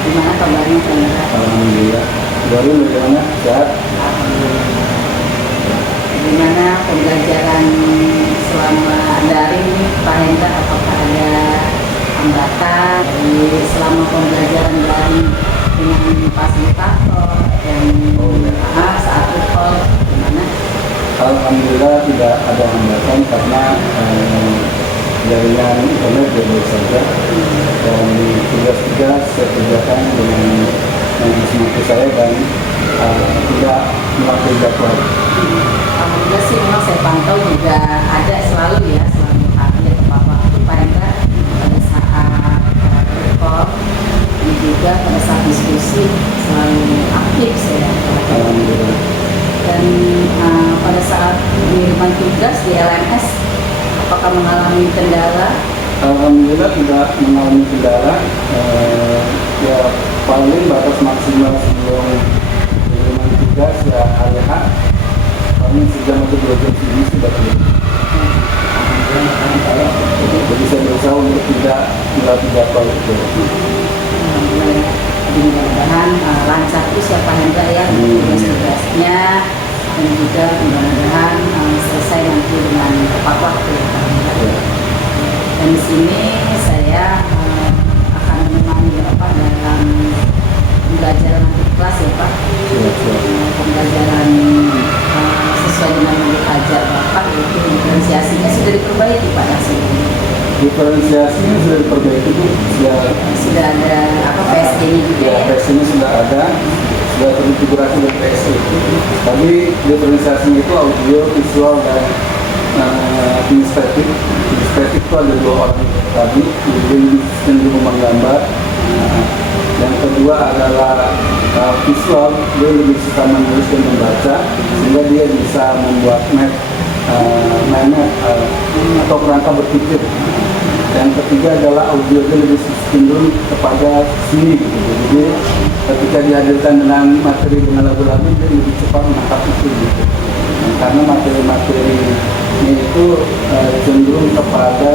Gimana kabarnya Pak Hendra? Alhamdulillah. Baru bagaimana? Sehat? Alhamdulillah. Gimana pembelajaran selama daring nih Pak Hendra? Apakah ada hambatan selama pembelajaran daring dengan fasilitator dan saat call gimana? Alhamdulillah tidak ada hambatan karena jaringan internet baik saja. Dan tugas-tugas saya kerjakan dengan semampu saya dan tidak melakukan jadwal. Alhamdulillah sih memang saya pantau juga ada selalu ya, selalu hadir tepat waktu Pak Hendra pada saat call dan juga pada saat diskusi selalu aktif saya. Alhamdulillah. Dan pada saat pengiriman tugas di LMS apakah mengalami kendala? Alhamdulillah tidak mengalami kendala. Ya paling batas maksimal sebelum pengiriman tugas ya hari H. Paling sejam atau 2 jam ini sudah keluar. Jadi saya berusaha untuk tidak melalui jadwal itu. Jadi mudah-mudahan lancar terus ya Pak Hendra ya tugas-tugasnya dan juga mudah-mudahan selesai nanti dengan tepat waktu ya Pak Hendra. Dan di sini saya akan menemani Bapak dalam pembelajaran nanti di kelas ya Pak. Pembelajaran sesuai dengan yang diajar Bapak, yaitu diferensiasinya sudah diperbaiki Pak hasilnya. Diferensiasinya sudah diperbaiki itu Sudah ada PSD-nya juga ya. PSD-nya sudah ada, sudah terintegrasi dengan PSD. Tapi diferensiasinya itu audio, visual dan kinestetik. Kinestetik itu ada 2 orang tadi, jadi cenderung menggambar. Yang kedua adalah visual, dia lebih suka menulis dan membaca, sehingga dia bisa membuat map, mind map atau kerangka berpikir. Yang ketiga adalah audio, dia lebih cenderung kepada sini gitu. Jadi ketika dihadirkan dengan materi dengan lagu-lagu, dia lebih cepat menangkap itu gitu. Karena materi-materinya itu cenderung kepada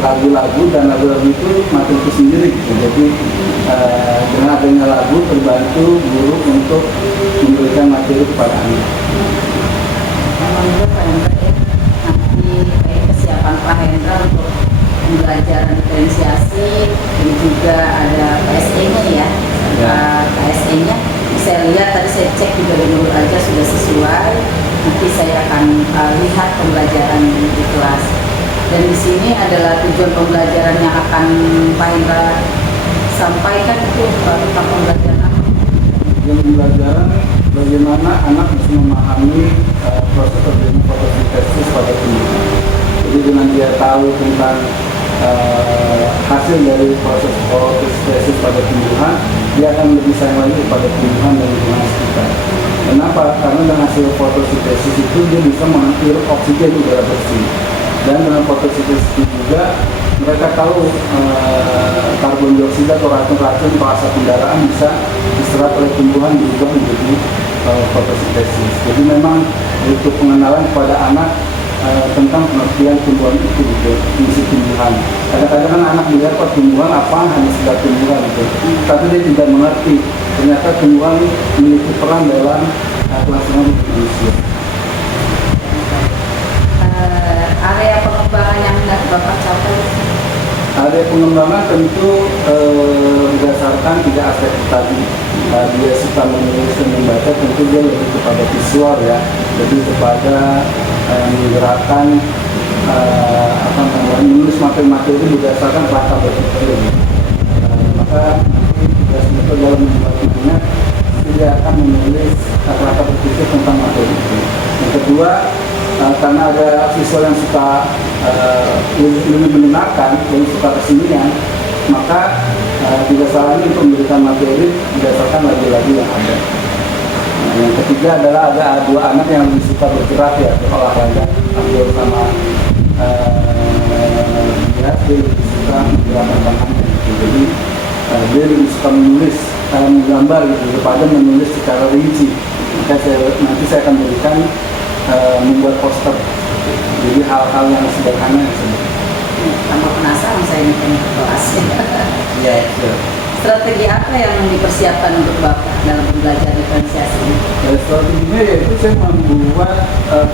lagu-lagu, dan lagu-lagu itu materi itu sendiri gitu. Jadi dengan adanya lagu terbantu guru untuk memberikan materi kepada anak. Alhamdulillah Pak Hendra ya, nanti kesiapan Pak Hendra untuk pembelajaran diferensiasi dan juga ada PSE-nya ya, PSE-nya saya lihat tadi saya cek juga dulu aja sudah sesuai. Nanti saya akan lihat pembelajaran di kelas. Dan di sini adalah tujuan pembelajaran yang akan Pak Hendra sampaikan itu tentang pembelajaran apa? Yang pembelajaran bagaimana anak bisa memahami proses terjadinya fotosintesis pada tumbuhan. Jadi dengan dia tahu tentang hasil dari proses fotosintesis pada tumbuhan, dia akan lebih sayang lagi pada tumbuhan dan lingkungan sekitar. Kenapa? Karena dengan hasil fotosintesis itu dia bisa menghirup oksigen udara bersih. Dan dengan fotosintesis itu juga mereka tahu karbon dioksida atau racun-racun pada kendaraan bisa diserap oleh tumbuhan berubah menjadi fotosintesis. Jadi memang untuk pengenalan kepada anak tentang pengertian tumbuhan itu gitu, fungsi tumbuhan. Kadang-kadang kan anak melihat tumbuhan apa hanya sekedar tumbuhan gitu, tapi dia tidak mengerti ternyata tumbuhan memiliki peran dalam kelangsungan hidup manusia. Area pengembangan yang hendak Bapak capai? Area pengembangan tentu berdasarkan 3 aspek tadi. Dia suka menulis dan membaca, tentu dia lebih kepada visual ya, lebih kepada menggerakkan menulis materi-materi berdasarkan rangka berpikir. Maka nanti tugas itu dalam membuat bukunya dia akan menulis rangka berpikir tentang materi itu. Yang kedua, karena ada visual yang suka lebih mendengarkan, yang suka kesenian, maka tidak salahnya untuk memberikan materi berdasarkan lagu-lagu yang ada. Yang ketiga adalah ada 2 anak yang lebih suka bergerak ya, olahraga, ambil sama dia lebih suka menggerakkan tangannya. Jadi dia lebih suka menulis, menggambar gitu, daripada menulis secara rinci. Maka nanti saya akan berikan membuat poster. Jadi hal-hal yang sederhana yang tambah penasaran saya nih kelasnya. Ya, sure. Strategi apa yang dipersiapkan untuk Bapak dalam belajar diferensiasi ini? Strateginya yaitu saya membuat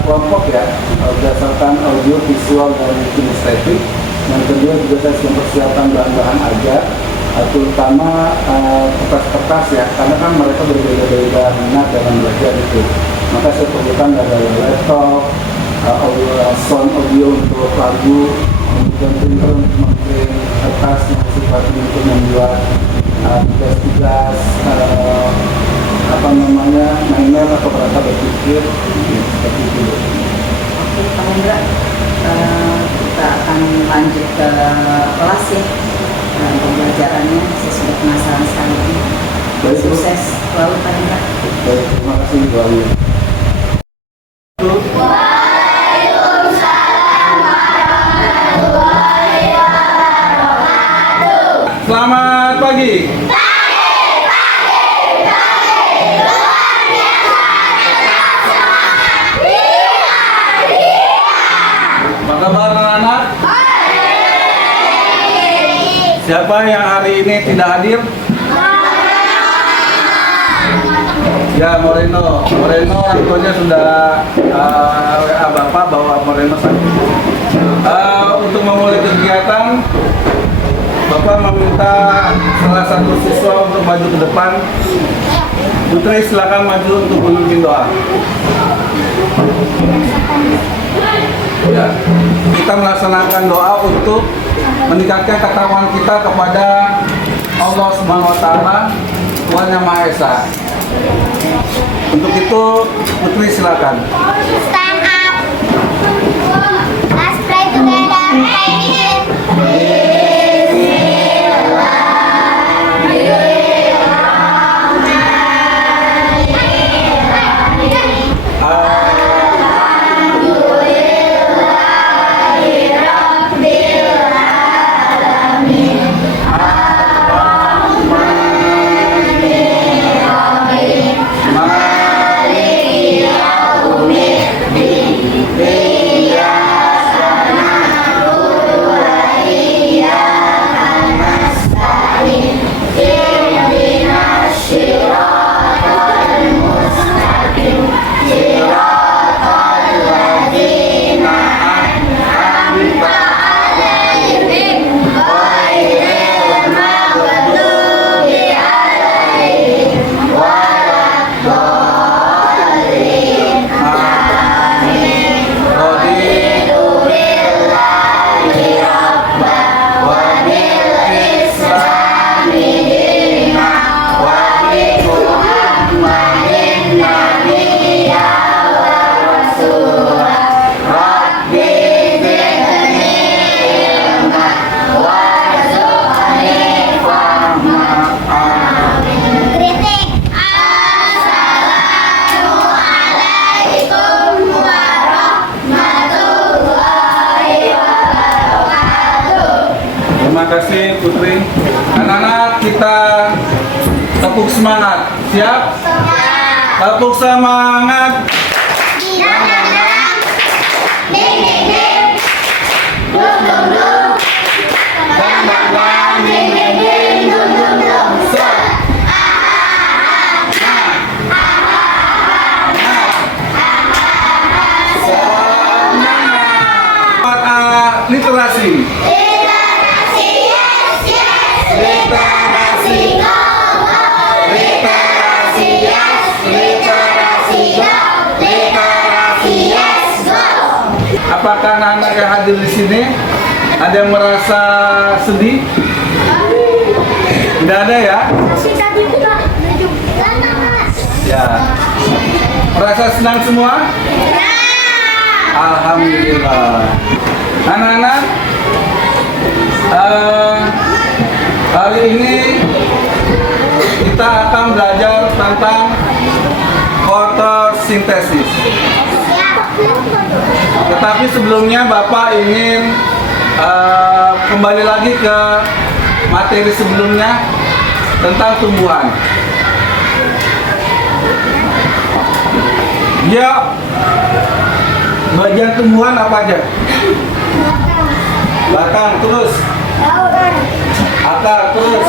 kelompok ya berdasarkan audio, visual, dan kinestetik. Yang kedua juga saya mempersiapkan bahan-bahan ajar, terutama kertas-kertas ya, karena kan mereka berbeda-beda minat dalam belajar itu. Maka saya perlukan ada laptop, sound audio untuk lagu, kemudian printer untuk mengirim kertas yang sifatnya untuk membuat tugas-tugas minor atau perangkat berpikir seperti itu. Oke, Pak Hendra, kita akan lanjut ke kelas ya. Pembelajarannya saya sudah penasaran sekali. Baik, Bu. Sukses selalu Pak Hendra. Baik, terima kasih Bu Ayu. Selamat pagi. Apa kabar anak-anak? Siapa yang hari ini tidak hadir? Ya, Moreno. Moreno orang tuanya sudah WA Bapak bahwa Moreno sakit. Untuk memulai kegiatan, Bapak meminta salah satu siswa untuk maju ke depan. Putri, silakan maju untuk memimpin doa. Ya, kita melaksanakan doa untuk meningkatkan ketakwaan kita kepada Allah Subhanahu wa Ta'ala, Tuhan Yang Maha Esa. Untuk itu, Putri silakan. Stand up. Let's pray together. Terima kasih Putri. Anak-anak, kita tepuk semangat. Siap? Tepuk semangat. Literasi. Apakah anak-anak yang hadir di sini ada yang merasa sedih? Tidak ada ya? Ya. Merasa senang semua? Alhamdulillah. Anak-anak, hari ini kita akan belajar tentang fotosintesis. Tetapi sebelumnya Bapak ingin kembali lagi ke materi sebelumnya tentang tumbuhan. Ya, bagian tumbuhan apa aja? Batang, terus akar, terus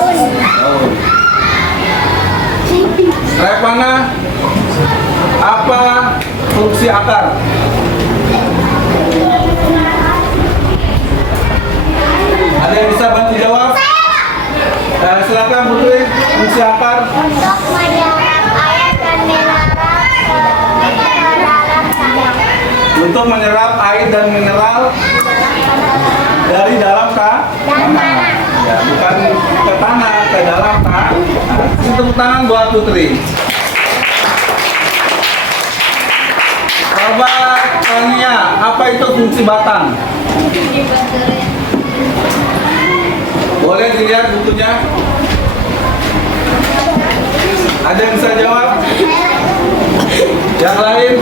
akar. Ada yang bisa bantu jawab? Silakan Putri, fungsi akar. Untuk menyerap air dan mineral ke dalam tanah. Untuk menyerap air dan mineral dari dalam tanah. Ya, bukan ke tanah, ke dalam tanah. Nah, tepuk tangan buat Putri. Sobat Tania, apa itu fungsi batang? Boleh dilihat bukunya? Ada yang bisa jawab? Yang lain?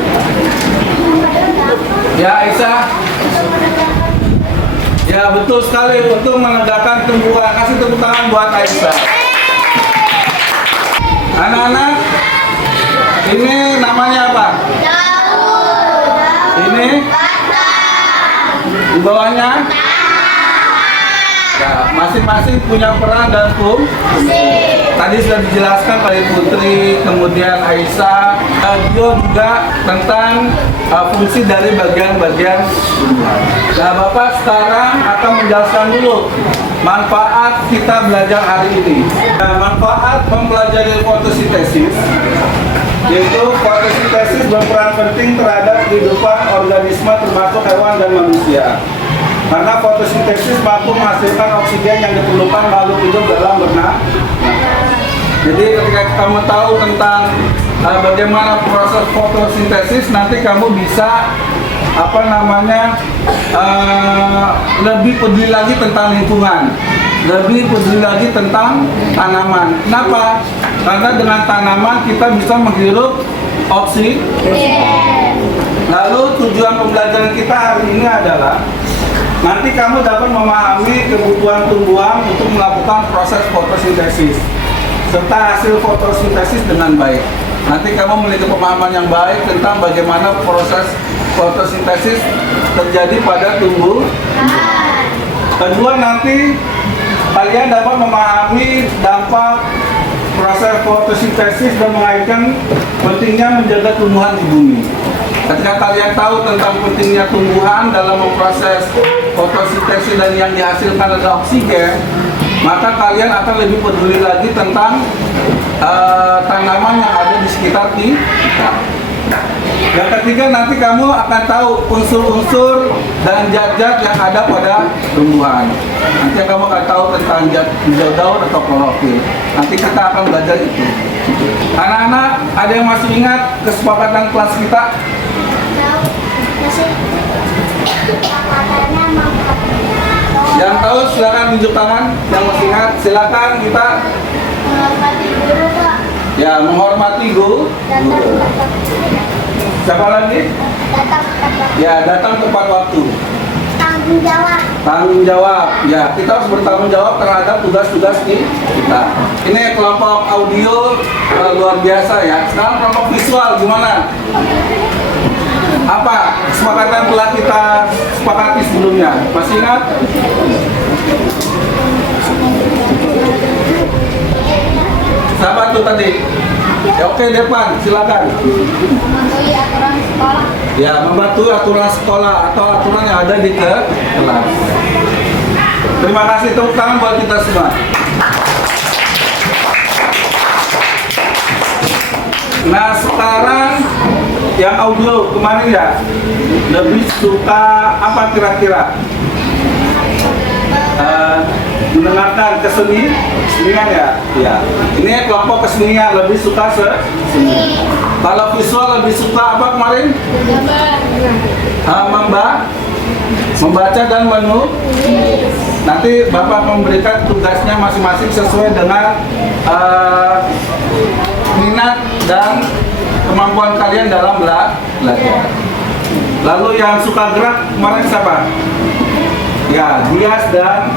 Ya, Aisyah. Ya, betul sekali, untuk menegakkan tumbuhan. Kasih tepuk tangan buat Aisyah. Anak-anak, ini namanya apa? Ini? Di bawahnya? Ya, masing-masing punya peran dan fungsi. Tadi sudah dijelaskan oleh Putri, kemudian Aisyah, Gio juga tentang fungsi dari bagian-bagian tumbuhan. Nah, Bapak sekarang akan menjelaskan dulu manfaat kita belajar hari ini. Nah, manfaat mempelajari fotosintesis, yaitu fotosintesis berperan penting terhadap kehidupan organisme termasuk hewan dan manusia. Karena fotosintesis mampu menghasilkan oksigen yang diperlukan makhluk hidup dalam bernafas. Jadi ketika kamu tahu tentang bagaimana proses fotosintesis, nanti kamu bisa lebih peduli lagi tentang lingkungan, lebih peduli lagi tentang tanaman. Kenapa? Karena dengan tanaman kita bisa menghirup oksigen. Lalu tujuan pembelajaran kita hari ini adalah nanti kamu dapat memahami kebutuhan tumbuhan untuk melakukan proses fotosintesis serta hasil fotosintesis dengan baik. Nanti kamu memiliki pemahaman yang baik tentang bagaimana proses fotosintesis terjadi pada tumbuh. Kedua, nanti kalian dapat memahami dampak proses fotosintesis dan mengaitkan pentingnya menjaga tumbuhan di bumi. Ketika kalian tahu tentang pentingnya tumbuhan dalam memproses fotosintesis dan yang dihasilkan adalah oksigen, maka kalian akan lebih peduli lagi tentang tanaman yang ada di sekitar kita. Yang ketiga, nanti kamu akan tahu unsur-unsur dan zat-zat yang ada pada tumbuhan. Nanti kamu akan tahu tentang hijau daun atau klorofil. Nanti kita akan belajar itu. Anak-anak, ada yang masih ingat kesepakatan kelas kita? Yang tahu silakan tunjuk tangan. Yang masih ingat silakan kita. Ya, menghormati guru. Siapa lagi? Ya, datang tepat waktu. Tanggung jawab. Tanggung jawab. Ya, kita harus bertanggung jawab terhadap tugas-tugas kita. Ini kelompok audio luar biasa ya. Sekarang kelompok visual gimana? Apa kesepakatan telah kita sepakati sebelumnya? Masih ingat? Siapa tuh tadi? Ya, oke, depan, silakan. Mematuhi aturan sekolah. Ya, mematuhi aturan sekolah atau aturan yang ada di kelas. Terima kasih, tepuk tangan buat kita semua. Nah, sekarang yang audio kemarin ya, lebih suka apa kira-kira? Mendengarkan kesenian ya? Ya. Ini kelompok kesenian lebih suka seni. Kalau visual lebih suka apa kemarin? Membaca dan menulis. Nanti Bapak memberikan tugasnya masing-masing sesuai dengan minat dan kemampuan kalian dalam belajar. Lalu yang suka gerak kemarin siapa? Ya, Dias dan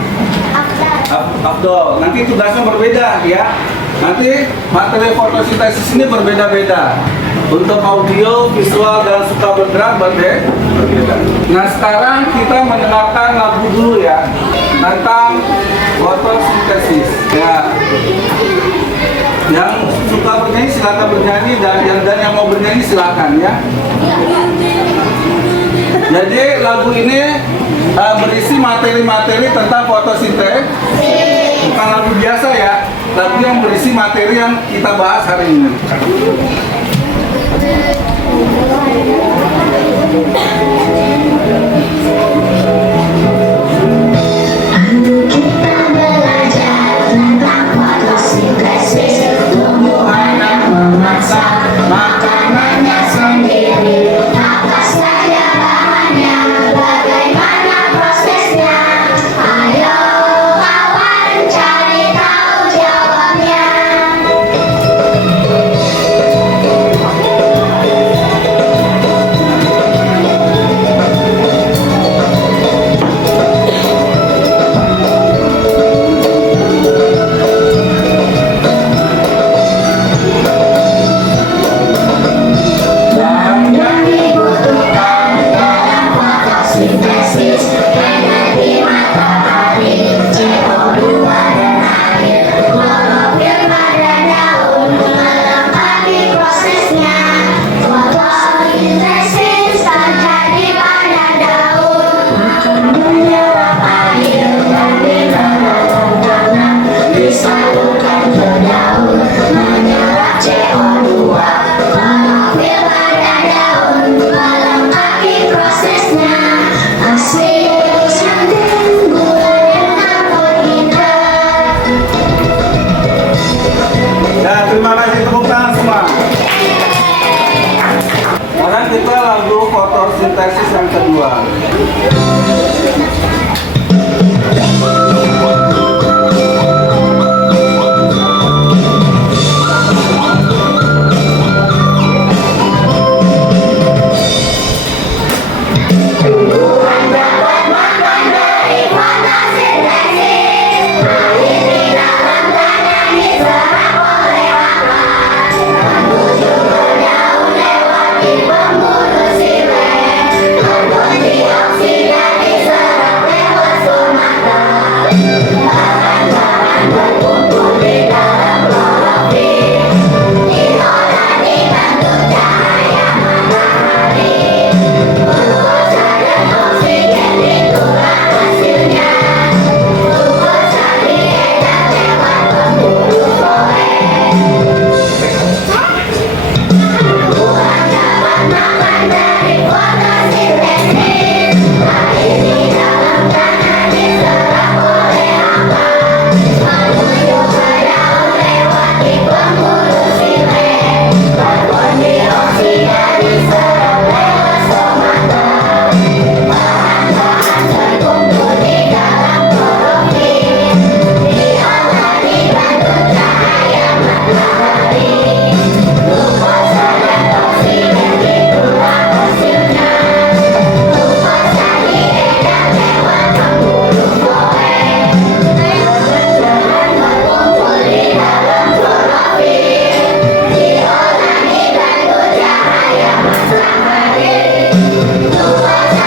Abdul. Nanti tugasnya berbeda ya. Nanti materi fotosintesis ini berbeda-beda. Untuk audio, visual, dan suka bergerak berbeda. Nah, sekarang kita mendengarkan lagu dulu ya tentang fotosintesis. Ya. Yang suka bernyanyi silakan bernyanyi, dan yang mau bernyanyi silakan ya. Jadi lagu ini berisi materi-materi tentang fotosintesis. Bukan lagu biasa ya, lagu yang berisi materi yang kita bahas hari ini. Kita belajar tentang fotosintesis, tumbuhan yang memasak makanannya sendiri. Apa saja bahannya, bagaimana prosesnya? Ayo kawan cari tahu jawabnya. Yang dibutuhkan dalam fotosintesis, energi matahari, CO2 dan air, klorofil pada daun melengkapi prosesnya. Fotosintesis terjadi pada daun, akan menyerap air dan mineral tanah, disalurkan ke daun, menyerap CO2. Klorofil pada daun melengkapi prosesnya. Asfiks penting gula dan karbohidrat. Ya, terima kasih, tepuk tangan semua. Sekarang kita lagu fotosintesis yang kedua. Tumbuhan dapat makan dari fotosintesis. Air di dalam tanah diserap oleh akar, menuju ke daun lewat pembuluh silet. Karbon dioksida diserap lewat stomata. Bahan-bahan berkumpul di dalam klorofil, diolah dibantu cahaya matahari. Glukosa dan oksigen itulah hasilnya. Glukosa diedar lewat pembuluh floem. Tumbuhan dapat makan dari fotosintesis. Air di dalam tanah diserap oleh akar, menuju ke daun lewat pembuluh silet. Karbon dioksida diserap lewat stomata. Bahan-bahan terkumpul di dalam klorofil, diolah dibantu cahaya matahari. Glukosa dan oksigen itulah hasilnya. Glukosa diedar lewat pembuluh floem. Bahan-bahan berkumpul di dalam klorofil, diolah dibantu cahaya matahari.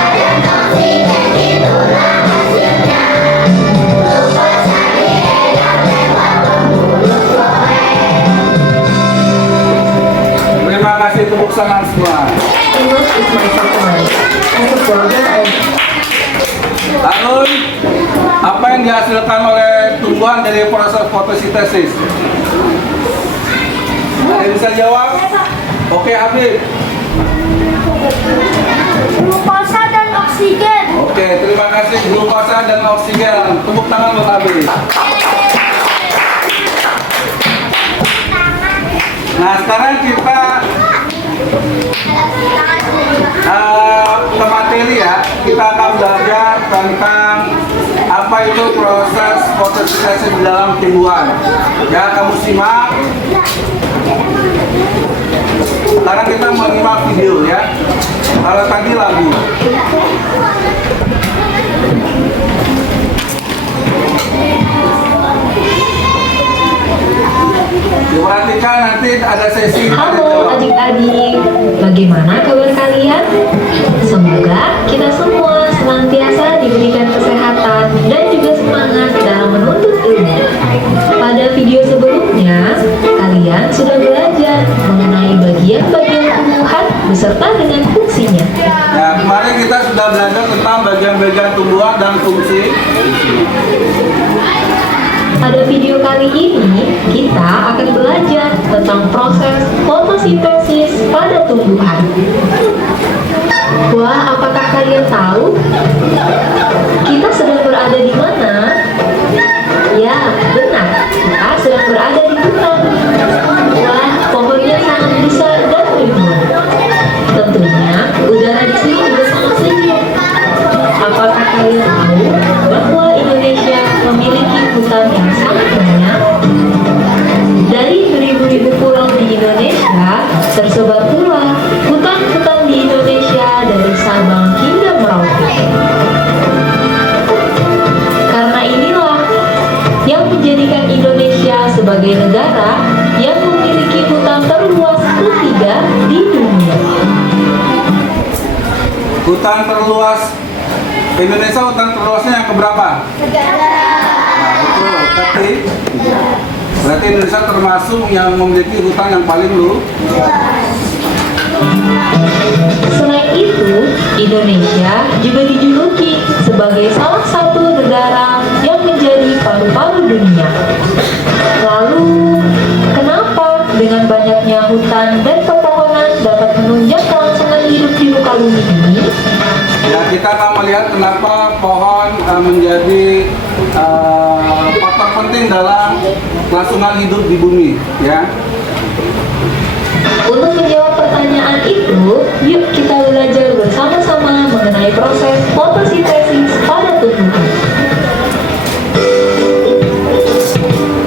Glukosa dan oksigen itulah hasilnya. Glukosa diedar lewat pembuluh floem. Terima kasih, tepuk tangan semua. English is my second language. As a blogger, Lalu, apa yang dihasilkan oleh tumbuhan dari proses fotosintesis? Ada yang bisa jawab? Oke, Habib. Glukosa dan oksigen. Oke, terima kasih, glukosa dan oksigen. Tepuk tangan buat Habib. Nah, sekarang kita ke materi ya. Kita akan belajar tentang apa itu proses fotosintesis di dalam tumbuhan. Ya, kamu simak. Sekarang kita menyimak video ya. Kalau tadi lagu. Diperhatikan, nanti ada sesi. Halo adik-adik, bagaimana kabar kalian? Semoga kita semua senantiasa diberikan kesehatan dan juga semangat dalam menuntut ilmu. Pada video sebelumnya, kalian sudah belajar mengenai bagian-bagian tumbuhan beserta beserta dengan fungsinya. Ya, kemarin kita sudah belajar tentang bagian-bagian tumbuhan dan fungsi. Pada video kali ini, kita akan belajar tentang proses fotosintesis pada tumbuhan. Wah, apakah kalian tahu? Kita sedang berada di mana? Ya, benar. Kita sedang berada di hutan. Wah, pohonnya sangat besar dan rimbun. Tentunya, udara di sini juga sangat sejuk. Apakah kalian tahu bahwa Indonesia memiliki hutan yang sangat banyak? Dari beribu-ribu pulau di Indonesia, tersebar pula hutan-hutan di Indonesia dari Sabang hingga Merauke. Karena inilah yang menjadikan Indonesia sebagai negara yang memiliki hutan terluas ketiga di dunia. Hutan terluas Indonesia, hutan terluasnya yang keberapa? Nah, itu ketiga. Berarti Indonesia termasuk yang memiliki hutan yang paling luas. Selain itu, Indonesia juga dijuluki sebagai salah satu negara yang menjadi paru-paru dunia. Lalu, kenapa dengan banyaknya hutan dan pepohonan dapat menunjang kelangsungan hidup di muka bumi ini? Ya, kita akan melihat kenapa pohon menjadi faktor penting dalam kelangsungan hidup di bumi, ya. Untuk menjawab pertanyaan itu, yuk kita belajar bersama-sama mengenai proses fotosintesis pada tumbuhan.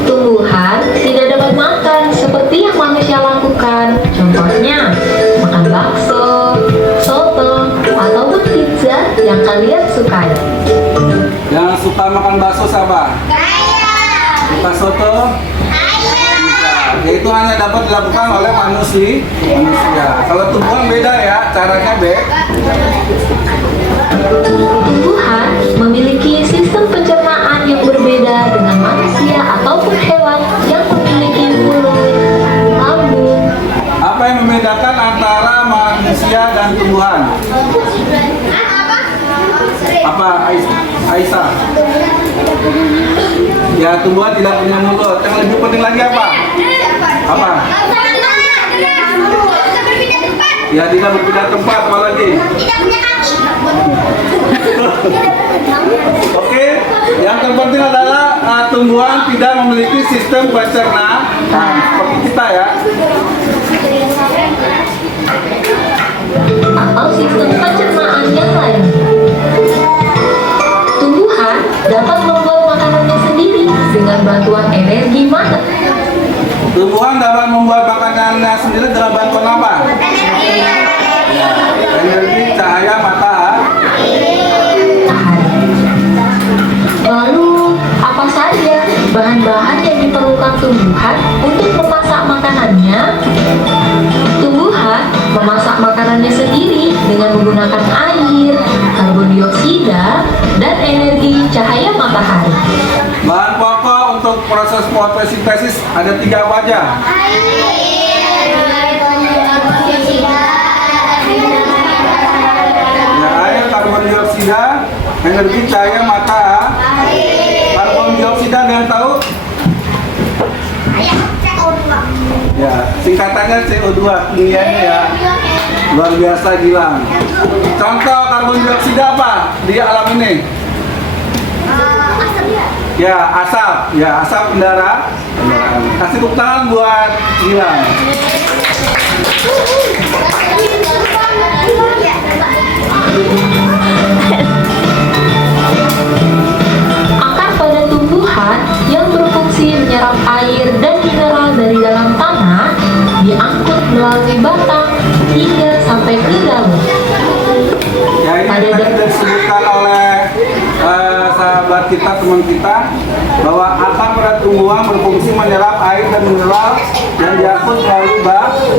Tumbuhan tidak dapat makan seperti yang manusia lakukan. Contohnya, makan bakso, soto, ataupun pizza yang kalian sukai. Yang suka makan bakso siapa? Suka soto? Ya, itu hanya dapat dilakukan oleh manusia. Kalau tumbuhan beda ya, caranya beda. Tumbuhan memiliki sistem pencernaan yang berbeda dengan manusia ataupun hewan yang memiliki mulut, lambung. Apa yang membedakan antara manusia dan tumbuhan? Apa, Aisyah? Ya, tumbuhan tidak punya mulut. Yang lebih penting lagi apa? Apa? Ya, tidak berpindah tempat. Apa lagi? Oke, yang terpenting adalah tumbuhan tidak memiliki sistem pencernaan seperti kita ya. Atau sistem pencernaan yang lain. Tumbuhan dapat membuat makanannya sendiri dengan bantuan energi mana? Tumbuhan dapat membuat makanannya sendiri dengan bantuan apa? Ya, energi cahaya matahari. Lalu, apa saja bahan-bahan yang diperlukan tumbuhan untuk memasak makanannya? Tumbuhan memasak makanannya sendiri dengan menggunakan air, karbon dioksida, dan energi cahaya matahari. Bahan pokok untuk proses fotosintesis ada 3 apa aja? Ya, air, karbon dioksida, energi cahaya matahari. Karbon dioksida ada yang tahu? Ya, singkatannya CO2, kimianya ya. Luar biasa Gilang. Contoh karbon dioksida apa di alam ini? Ya, asap. Ya, asap kendaraan. Kasih tepuk tangan buat Gilang. Akar pada tumbuhan yang berfungsi menyerap air dan mineral dari dalam tanah diangkut melalui batang hingga sampai ke daun. Ya, ini tadi sudah disebutkan oleh sahabat kita, teman kita, bahwa akar pada tumbuhan berfungsi menyerap air dan mineral yang diangkut melalui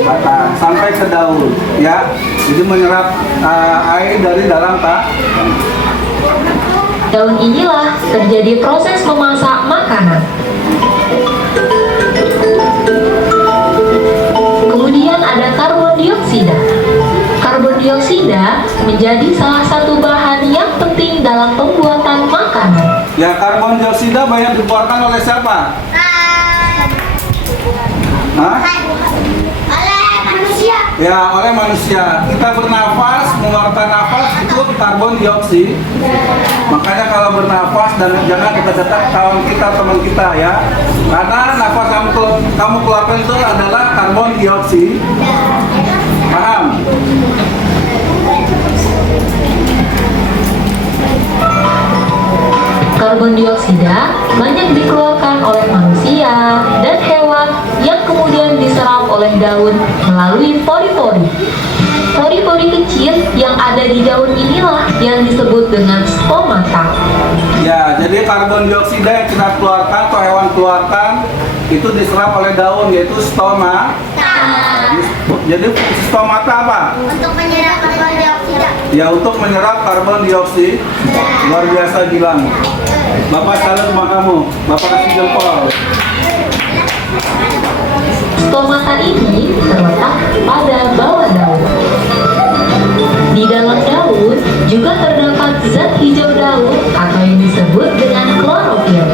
batang sampai ke daun. Ya, jadi menyerap air dari dalam Daun inilah terjadi proses memasak makanan. Kemudian ada karbon dioksida. menjadi salah satu bahan yang penting dalam pembuatan makanan. Ya, karbon dioksida banyak dikeluarkan oleh siapa? Hah? Oleh manusia. Ya, oleh manusia. Kita bernafas, mengeluarkan nafas itu karbon dioksida. Makanya kalau bernafas dan jangan kita dekat kawan kita, teman kita ya. Karena nafas kamu keluarkan itu adalah karbon dioksida. Paham? Karbon dioksida banyak dikeluarkan oleh manusia dan hewan yang kemudian diserap oleh daun melalui pori-pori. Pori-pori kecil yang ada di daun inilah yang disebut dengan stomata. Ya, jadi karbon dioksida yang kita keluarkan atau hewan keluarkan itu diserap oleh daun yaitu stoma. Jadi stomata apa? Untuk menyerap karbon dioksida. Ya, untuk menyerap karbon dioksida. Luar biasa bilang. Bapak salut sama kamu. Bapak kasih jempol. Stomata ini terletak pada bawah daun. Di dalam daun juga terdapat zat hijau daun atau yang disebut dengan klorofil.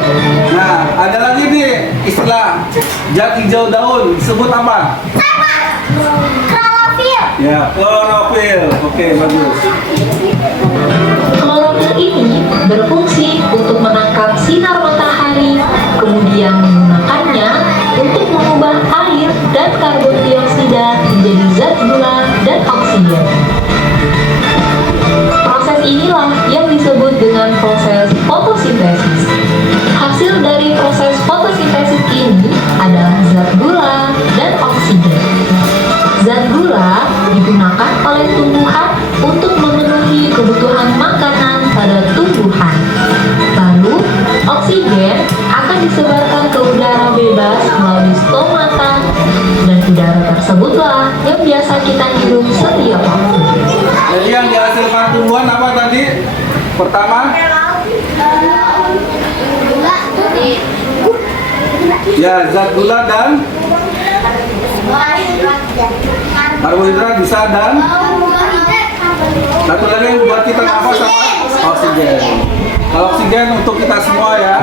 Nah, ada lagi nih istilah zat hijau daun. Disebut apa? Klorofil. Ya, klorofil. Oke, bagus. Klorofil ini berfungsi untuk menangkap sinar matahari, kemudian menggunakannya untuk mengubah air dan karbon dioksida menjadi zat gula dan oksigen. Proses inilah yang disebut dengan proses fotosintesis. Hasil dari proses fotosintesis ini adalah zat gula dan oksigen. Zat gula digunakan oleh tumbuhan untuk memenuhi kebutuhan makanan pada tumbuhan. Lalu, oksigen akan disebarkan ke udara bebas melalui stomata, dan udara tersebutlah yang biasa kita hirup setiap waktu. Jadi yang dihasilkan tumbuhan apa tadi? Pertama, ya zat gula dan karbohidrat bisa dan satu lagi yang buat kita nafas apa? Oksigen. Kalau oksigen untuk kita semua ya.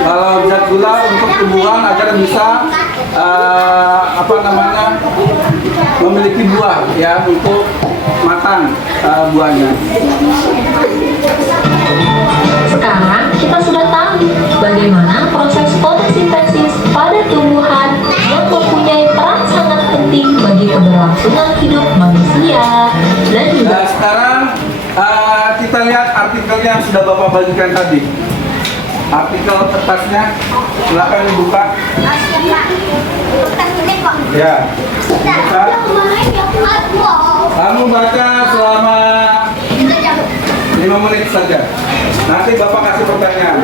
Kalau zat gula untuk tumbuhan agar bisa memiliki buah ya untuk matang buahnya. Sekarang kita sudah tahu bagaimana proses fotosintesis pada tumbuhan yang mempunyai peran sangat penting bagi keberlangsungan hidup manusia dan juga. Nah, sekarang kita lihat artikelnya yang sudah Bapak bagikan tadi. Artikel kertasnya, silakan dibuka. Ya. Buka. Kamu baca selama 5 menit saja. Nanti Bapak kasih pertanyaan.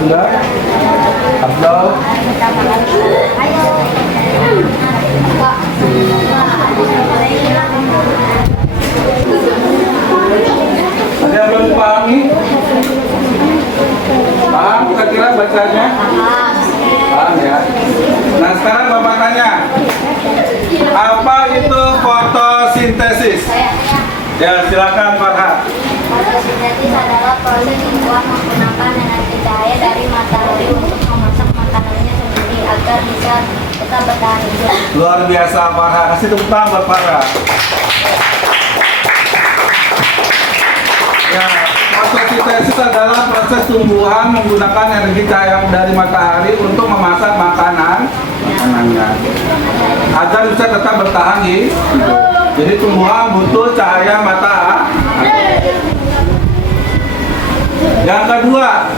sudah. Abdul. Ada yang belum pahami? Paham kira-kira bacanya? Paham ya? Nah sekarang Bapak tanya, apa itu fotosintesis? Ya silakan Farhat. Fotosintesis adalah proses pembuatan menggunakan energi cahaya dari matahari untuk memasak makanannya sendiri agar bisa tetap bertahan hidup. Luar biasa Farhat, kasih tepuk tangan buat Farhat. Ya, fotosintesis adalah proses tumbuhan menggunakan energi cahaya dari matahari untuk memasak makanannya agar bisa tetap bertahan hidup. Jadi tumbuhan butuh cahaya matahari. Yang kedua,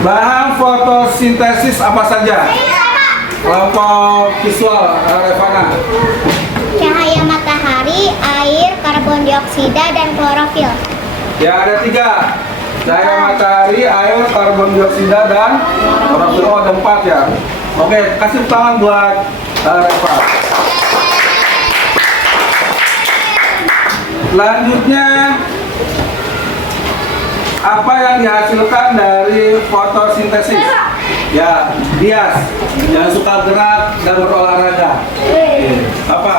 bahan fotosintesis apa saja? Kelompok visual, Revana. Cahaya matahari, air, karbon dioksida, dan klorofil. Ya ada 3. Cahaya matahari, air, karbon dioksida, dan klorofil. Oh, ada 4 ya. Oke, kasih tangan buat Reva. Selanjutnya, apa yang dihasilkan dari fotosintesis? Ya, bias yang suka gerak dan berolahraga. Apa?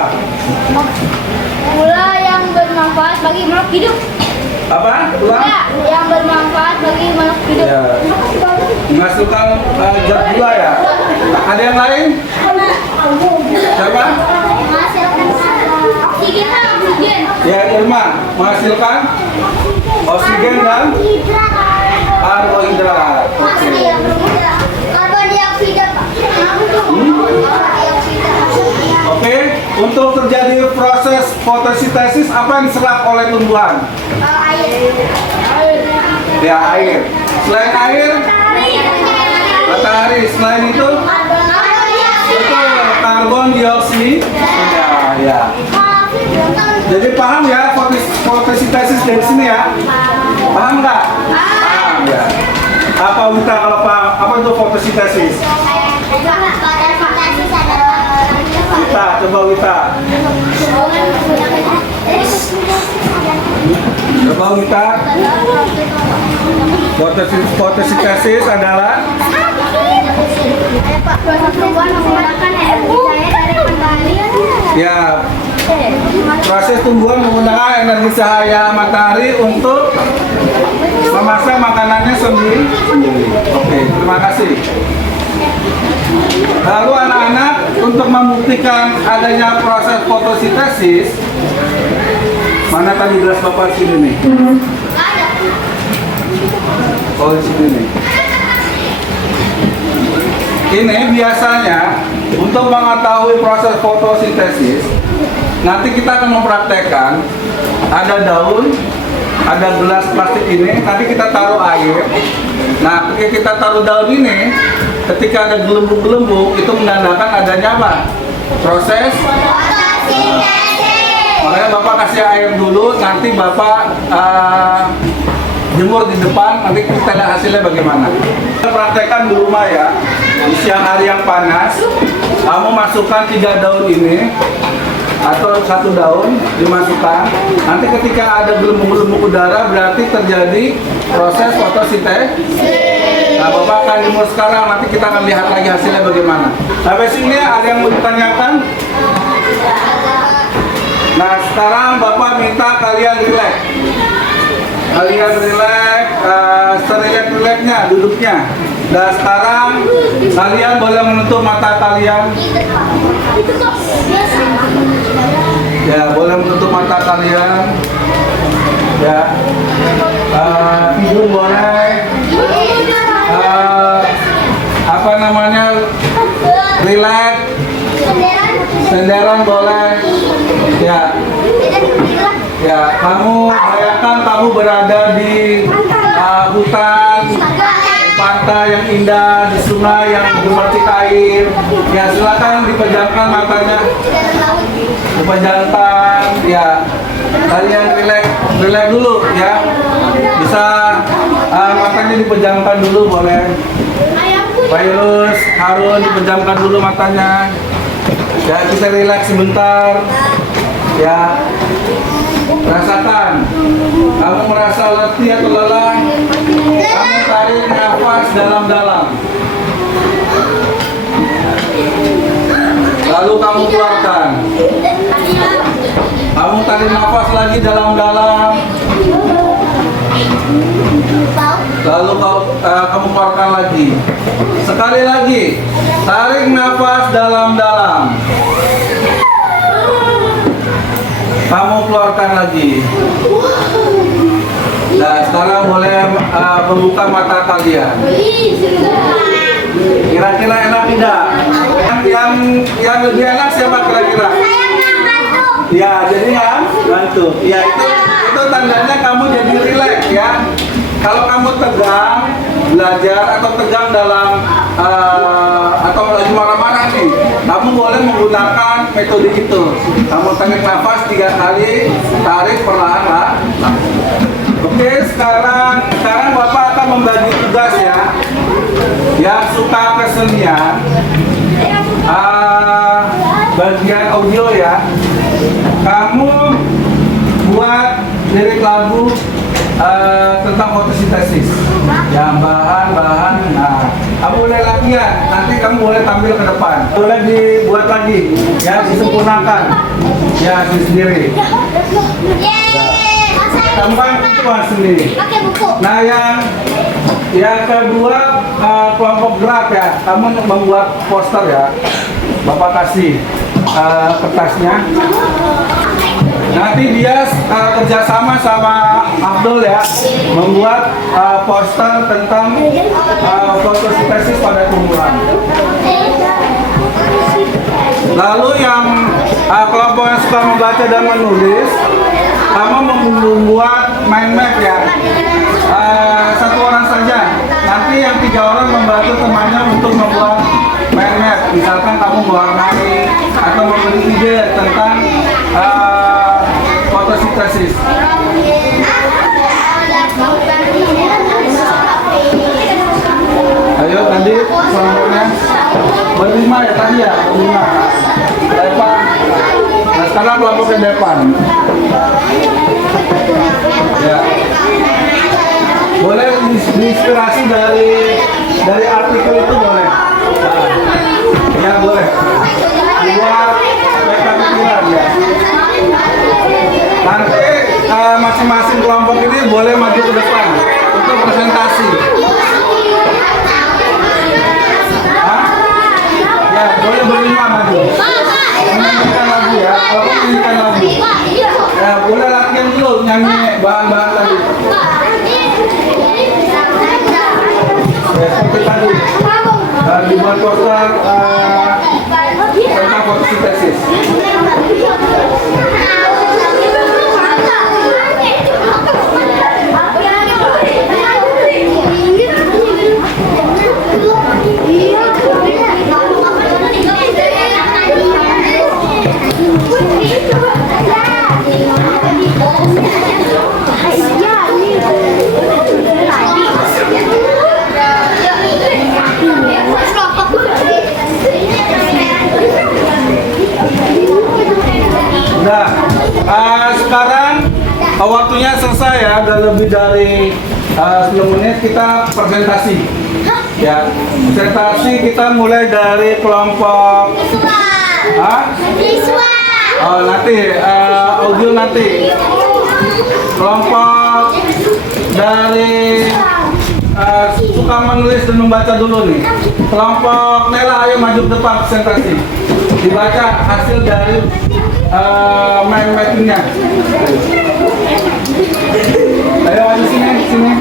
Gula yang bermanfaat bagi makhluk hidup. Apa? Ulang? Yang bermanfaat bagi makhluk hidup. Ya. Menghasilkan zat gula ya. Ada yang lain? Siapa? Menghasilkan oksigen. Ya, Irma. Menghasilkan oksigen dan karbohidrat. Karbon dioksida, Pak. Karbon dioksida. Oke, untuk terjadi proses fotosintesis apa yang diserap oleh tumbuhan? Air. Ya, air. Selain air, matahari. Selain itu, betul, karbon dioksida. Ya. Jadi paham ya fotosintesis dari sini ya? Paham nggak? Paham ya. Apa Wita kalau paham? Apa itu fotosintesis? Wita, coba Wita. Coba Wita. Fotosintesis adalah Proses tumbuhan menggunakan energi cahaya dari matahari. ya proses tumbuhan menggunakan energi cahaya matahari untuk memasak makanannya sendiri. Oke, terima kasih. Lalu anak-anak untuk membuktikan adanya proses fotosintesis, mana tadi gelas Bapak sini nih? Oh di sini nih. Ini biasanya untuk mengetahui proses fotosintesis, nanti kita akan mempraktekkan ada daun, ada gelas plastik ini, nanti kita taruh air. Nah, ketika kita taruh daun ini, ketika ada gelembung-gelembung, itu menandakan adanya apa? Proses. Makanya Bapak kasih air dulu, nanti Bapak jemur di depan, nanti kita lihat hasilnya bagaimana. Kita praktekkan di rumah ya, di siang hari yang panas, kamu masukkan 3 daun ini, atau 1 daun dimasukkan. Nanti ketika ada gelembung-gelembung udara, berarti terjadi proses fotosintesis. Nah, Bapak akan jemur sekarang, nanti kita akan lihat lagi hasilnya bagaimana. Sampai sini ada yang mau ditanyakan? Nah, sekarang Bapak minta kalian rileks. Kalian rileks, serileks-rileksnya duduknya. Dan sekarang kalian boleh menutup mata kalian. Ya, boleh menutup mata kalian. Ya, tidur boleh. Apa namanya? Rileks. Senderan boleh. Ya. Ya, kamu bayangkan kamu berada di hutan, pantai yang indah, di sungai yang gemercik air. Ya, silakan dipejamkan matanya. Dipejamkan, ya. Kalian rileks dulu ya. Bisa Matanya dipejamkan dulu boleh. Pak Yunus, Harun dipejamkan dulu matanya. Ya, kita rileks sebentar. Ya, rasakan. Kamu merasa letih atau lelah? Kamu tarik nafas dalam-dalam. Lalu kamu keluarkan. Kamu tarik nafas lagi dalam-dalam. Lalu kamu keluarkan lagi. Sekali lagi. Tarik nafas dalam-dalam. Kamu keluarkan lagi. Nah, sekarang boleh membuka mata kalian. Kira-kira enak tidak? Yang lebih enak siapa kira-kira? Ya, jadi yang bantu. Ya, itu tandanya kamu jadi rileks ya. Kalau kamu tegang belajar atau tegang dalam atau lagi marah-marah nih, kamu boleh menggunakan metode itu. Kamu tarik nafas 3 kali, tarik perlahan. Oke, sekarang Bapak akan membagi tugas ya. Yang suka kesenian, bagian audio ya. Kamu buat lirik lagu tentang fotosintesis. Yang bahan-bahan. Nah, kamu boleh latihan. Nanti kamu boleh tampil ke depan. Boleh dibuat lagi. Ya, disempurnakan. Ya, sendiri. Tambah tuan sendiri. Nah, yang kedua kelompok gerak ya. Kamu membuat poster ya. Bapak kasih kertasnya. Nanti dia kerjasama sama Abdul ya, membuat poster tentang fotosintesis pada tumbuhan. Lalu yang kelompok yang suka membaca dan menulis, kamu membuat mind map ya. 1 orang saja. Nanti yang 3 orang membantu temannya untuk membuat mind map. Misalkan kamu mewarnai atau memberi ide tentang fotosintesis. Ayo tadi selanjutnya berlima ya tadi ya, berlima. Depan. Nah sekarang kelompok ke depan. Ya. Boleh diinspirasi dari artikel itu boleh. Ya boleh. Buat rekapitulan ya. Nanti masing-masing kelompok ini boleh maju ke depan untuk presentasi. Ya, boleh berlima maju. Menyanyikan lagu ya, kalau menyanyikan lagu. Ya, boleh latihan dulu nyanyi bahan-bahan tadi. Ya, seperti tadi. Dibuat poster tentang fotosintesis. Nah, sekarang waktunya selesai ya, udah lebih dari 10 menit kita presentasi. Ya, presentasi kita mulai dari kelompok. Oh, nanti audio nanti. Kelompok dari suka menulis dan membaca dulu nih. Kelompok Nela, ayo maju ke depan presentasi. Dibaca hasil dari mind mappingnya. Ayo maju sini.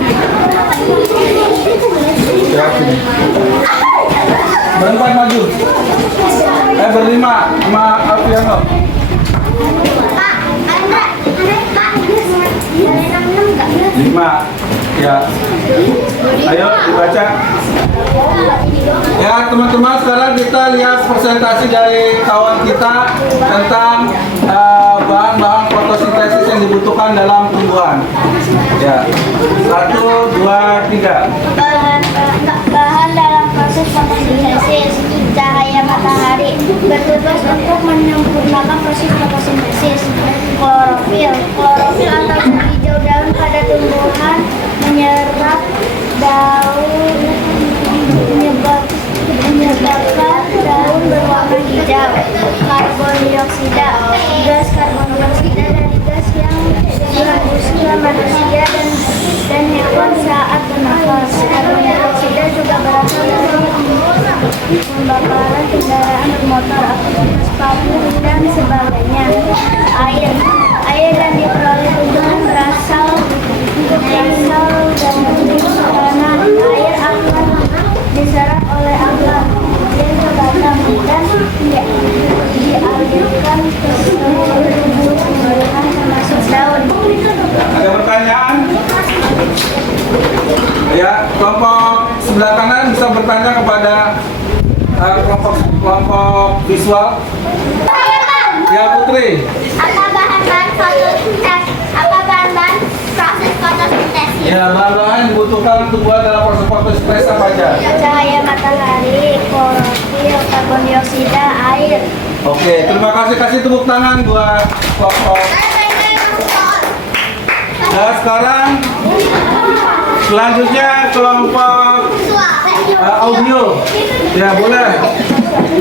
Ya, sini. Berempat maju. Berlima sama Alfiano. Lima. Ya. Ayo dibaca. Ya teman-teman, sekarang kita lihat presentasi dari kawan kita tentang bahan-bahan fotosintesis yang dibutuhkan. dibutuhkan dalam tumbuhan. Ya, 1, 2, 3. Bahan dalam proses fotosintesis. Cahaya matahari bertugas untuk menyempurnakan proses fotosintesis. Klorofil atau hijau daun pada tumbuhan menyerap daun menyebabkan daun berwarna hijau. Karbon dioksida, gas karbon dioksida dari gas yang dihembuskan manusia dan hewan saat bernafas. Karbon dioksida juga berasal dari pembakaran kendaraan bermotor, aktivitas pabrik dan sebagainya. Air yang diperoleh tumbuhan berasal dari karena air akan diserap oleh alga yang terbatas dan dialirkan ke seluruh tumbuhan termasuk daun. Ada pertanyaan? Ya, kelompok sebelah kanan bisa bertanya kepada kelompok visual. Ya, Putri. Apa bahan-bahan proses fotosintesis? Ya, bahan-bahan yang dibutuhkan tumbuhan dalam proses fotosintesis apa aja? Cahaya matahari, klorofil, karbon dioksida, air. Oke, terima kasih. Kasih tepuk tangan buat kelompok. Nah, sekarang selanjutnya kelompok audio. Ya,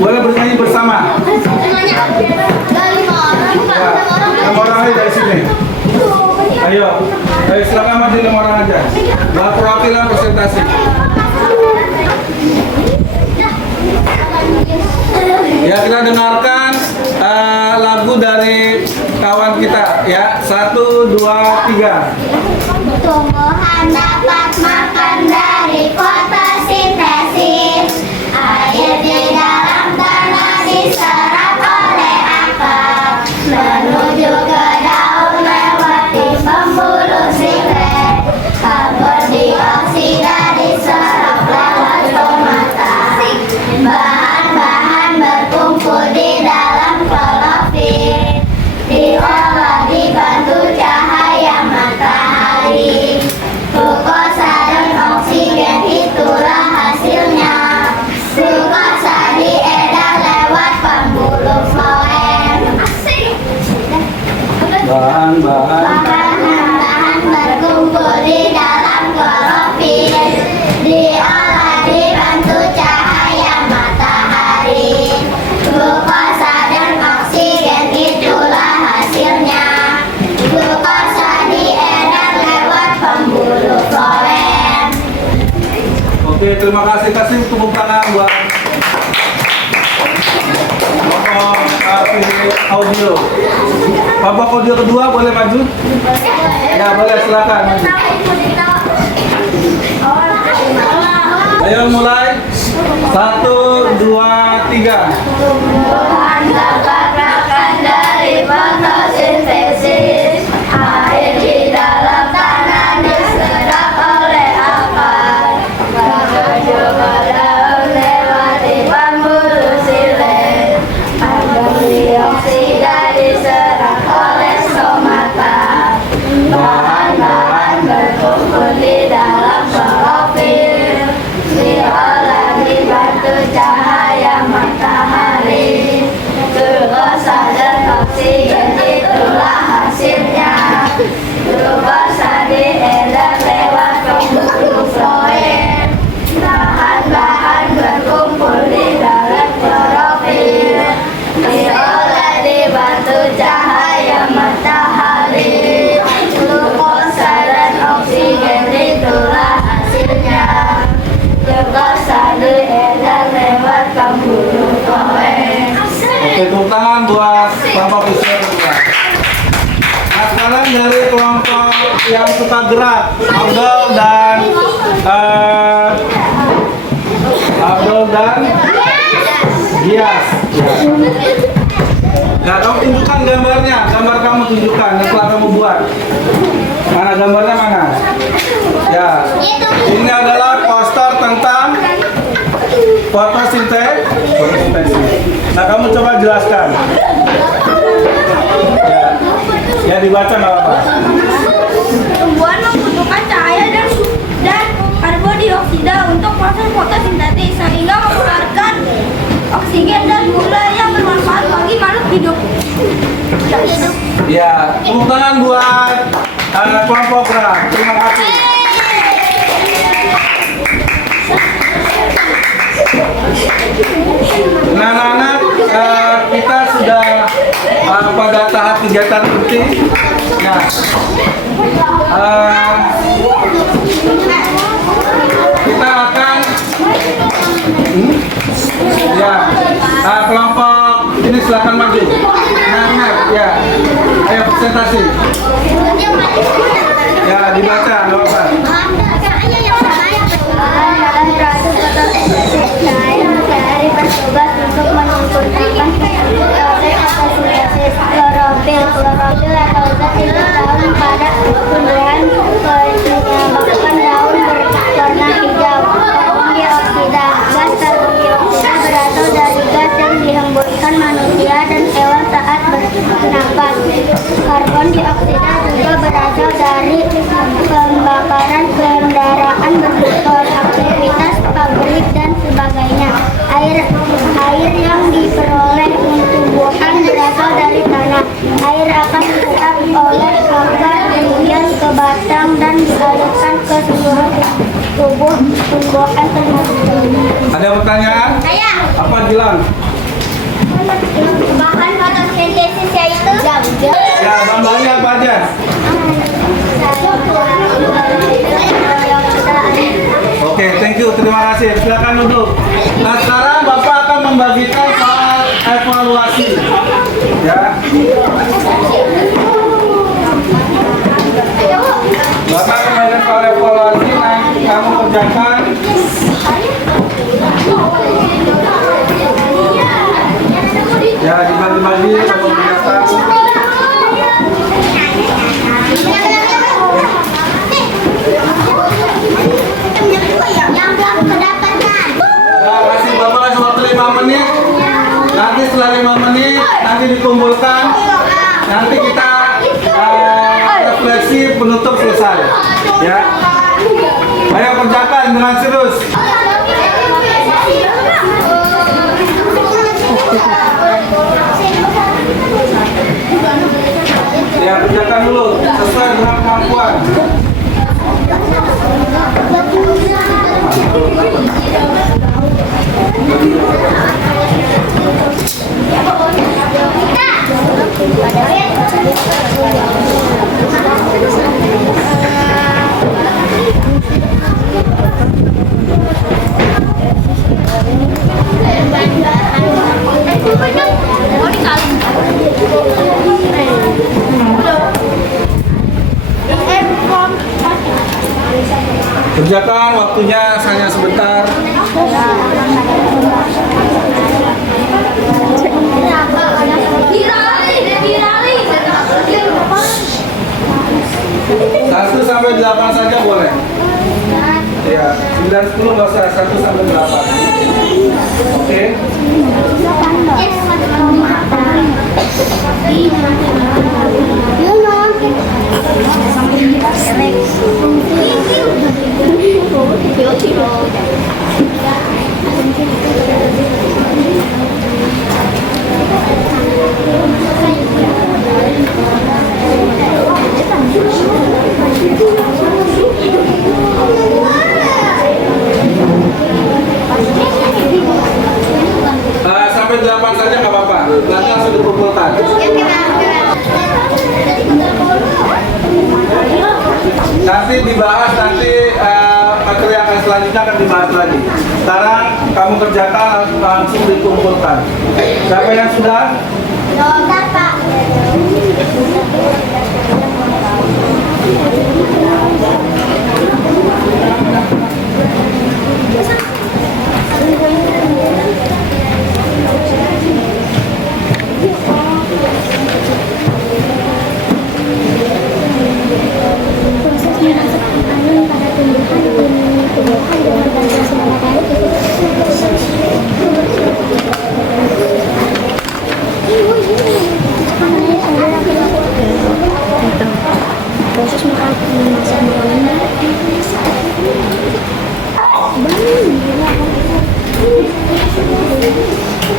boleh bernyanyi bersama. Ya, 5 orang aja dari sini. Ayo silakan maju 5 orang aja. Buat perwakilan presentasi. Ya, kita dengarkan lagu dari kawan kita ya. 1, 2, 3. Tumbuhan dapat makan dari fotosintesis. Air di dalam tanah diserap oleh akar menuju ke daun lewat pembuluh silet. Karbon dioksida diserap lewat stomata. Bahan-bahan berkumpul di dalam klorofil, diolah dibantu cahaya matahari. Glukosa dan oksigen itulah hasilnya. Glukosa diedar lewat pembuluh floem. Bahan-bahan berkumpul di dalam klorofil, diolah dibantu cahaya matahari. Glukosa dan oksigen itulah hasilnya. Glukosa diedar lewat pembuluh floem. Oke, terima kasih. Kasih tepuk tangan buat kelompok audio. Kelompok audio kedua boleh maju? Ya, boleh, silakan maju. Ayo mulai. 1, 2, 3. Tumbuhan dapat makan dari fotosintesis. Air di dalam tanah diserap oleh akar menuju ke daun lewat pembuluh silet. Karbon dioksida diserap oleh stomata. Bahan-bahan berkumpul di dalam klorofil, diolah dibantu cahaya matahari. Glukosa dan oksigen itulah hasilnya. Glukosa diedar lewat pembuluh floem. Bahan-bahan berkumpul di dalam klorofil, diolah dibantu cahaya matahari. Glukosa dan oksigen itulah hasilnya. Glukosa diedar lewat pembuluh floem. Oke, tepuk tangan buat kelompok visual kedua. Nah, sekarang dari kelompok yang suka gerak, Abdul dan Gias. Nah, kamu tunjukkan gambarnya, gambar kamu tunjukkan yang telah kamu buat. Mana gambarnya mana? Ya, ini adalah poster tentang fotosintesis. Nah, kamu coba jelaskan. Ya. Ya dibaca nggak apa-apa. Tumbuhan membutuhkan cahaya dan karbon dioksida untuk proses fotosintesis sehingga mengeluarkan oksigen dan gula yang bermanfaat bagi makhluk hidup. Ya, tepuk tangan buat kelompok gerak. Terima kasih. Nah, anak-anak, kita sudah pada tahap kegiatan inti. Ya, kita akan kelompok ini silakan maju. Nah, ya, ayo presentasi. Ya, dibaca, nggak apa-apa. Dalam proses fotosintesis cahaya matahari bertugas untuk menyempurnakan proses fotosintesis klorofil. Klorofil atau zat yang terdaun pada tumbuhan menyebabkan daun berwarna hijau. Karbon dioksida. Gas karbon dioksida berasal dari gas yang dihembuskan manusia dan hewan saat bernafas. Karbon dioksida juga berasal dari pembakaran kendaraan bermotor, aktivitas pabrik dan sebagainya. Air yang diperoleh tumbuhan berasal dari tanah. Air akan diserap oleh akar, kemudian ke batang dan dialirkan ke seluruh tubuh tumbuhan tersebut. Ada pertanyaan? Saya. Apa Gilang? Bahan fotosintesis yaitu Ya, bahannya apa aja? Oke, thank you, terima kasih. Silakan duduk. Nah, sekarang Bapak akan membagikan soal evaluasi. Ya. Bapak akan membagikan soal evaluasi. Nanti kamu kerjakan. Ya, dibagi-bagi kamu kerjakan. Nah, kasih Bapak kasih waktu 5 menit. Nanti setelah 5 menit nanti dikumpulkan. Nanti kita refleksi penutup selesai. Ya. Ayo kerjakan dengan serius. Ya, kerjakan dulu sesuai dengan kemampuan. Kerjakan, waktunya hanya sebentar. Satu sampai 8 saja boleh. Ya, 9, 10 nggak usah, 1 sampai 8. Oke. Sampai 8 saja nggak apa-apa. Nanti langsung dikumpulkan. Nanti dibahas, nanti materi akan selanjutnya akan dibahas lagi. Sekarang kamu kerjakan langsung dikumpulkan. Siapa yang sudah? Pak.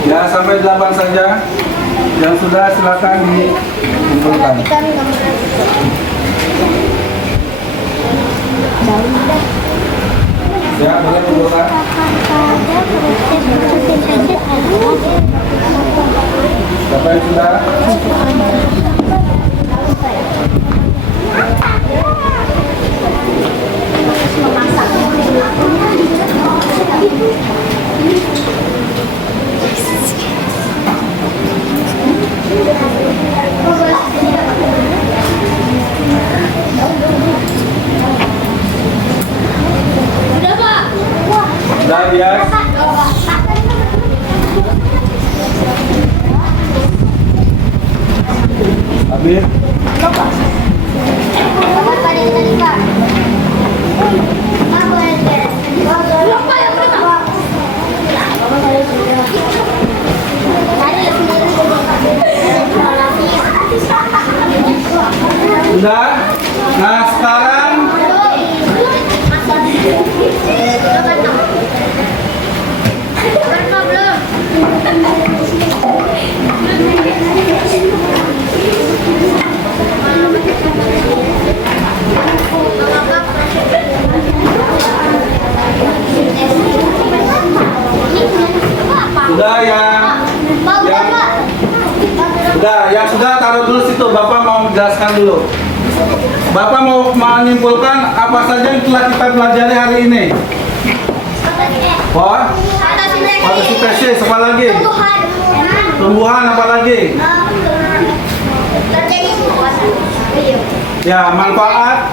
Ya, sampai 8 saja. Yang sudah silakan dikumpulkan. Ya, boleh kumpulkan. Siapa yang sudah? Sudah, ya. Habis. Sudah. Nah, sekarang sudah yang sudah taruh dulu situ. Bapak mau menjelaskan dulu. Bapak mau menyimpulkan apa saja yang telah kita pelajari hari ini. Wah, fotosintesis apa lagi? Tumbuhan apa lagi? Ya, manfaat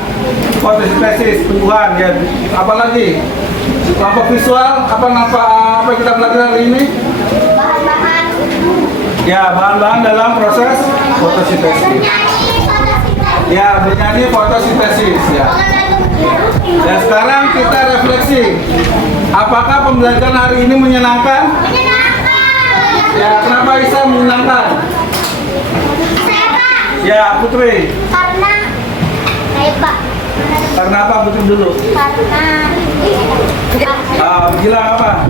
fotosintesis tumbuhan. Ya, apa lagi? Kelompok visual apa yang kita pelajari hari ini? Bahan-bahan. Ya, bahan-bahan dalam proses fotosintesis. Ya, bernyanyi fotosintesis ya. Dan sekarang kita refleksi. Apakah pembelajaran hari ini menyenangkan? Menyenangkan. Ya, kenapa bisa menyenangkan? Saya Pak. Ya, Putri. Karena saya Pak. Karena apa Putri dulu? Karena Bilang apa?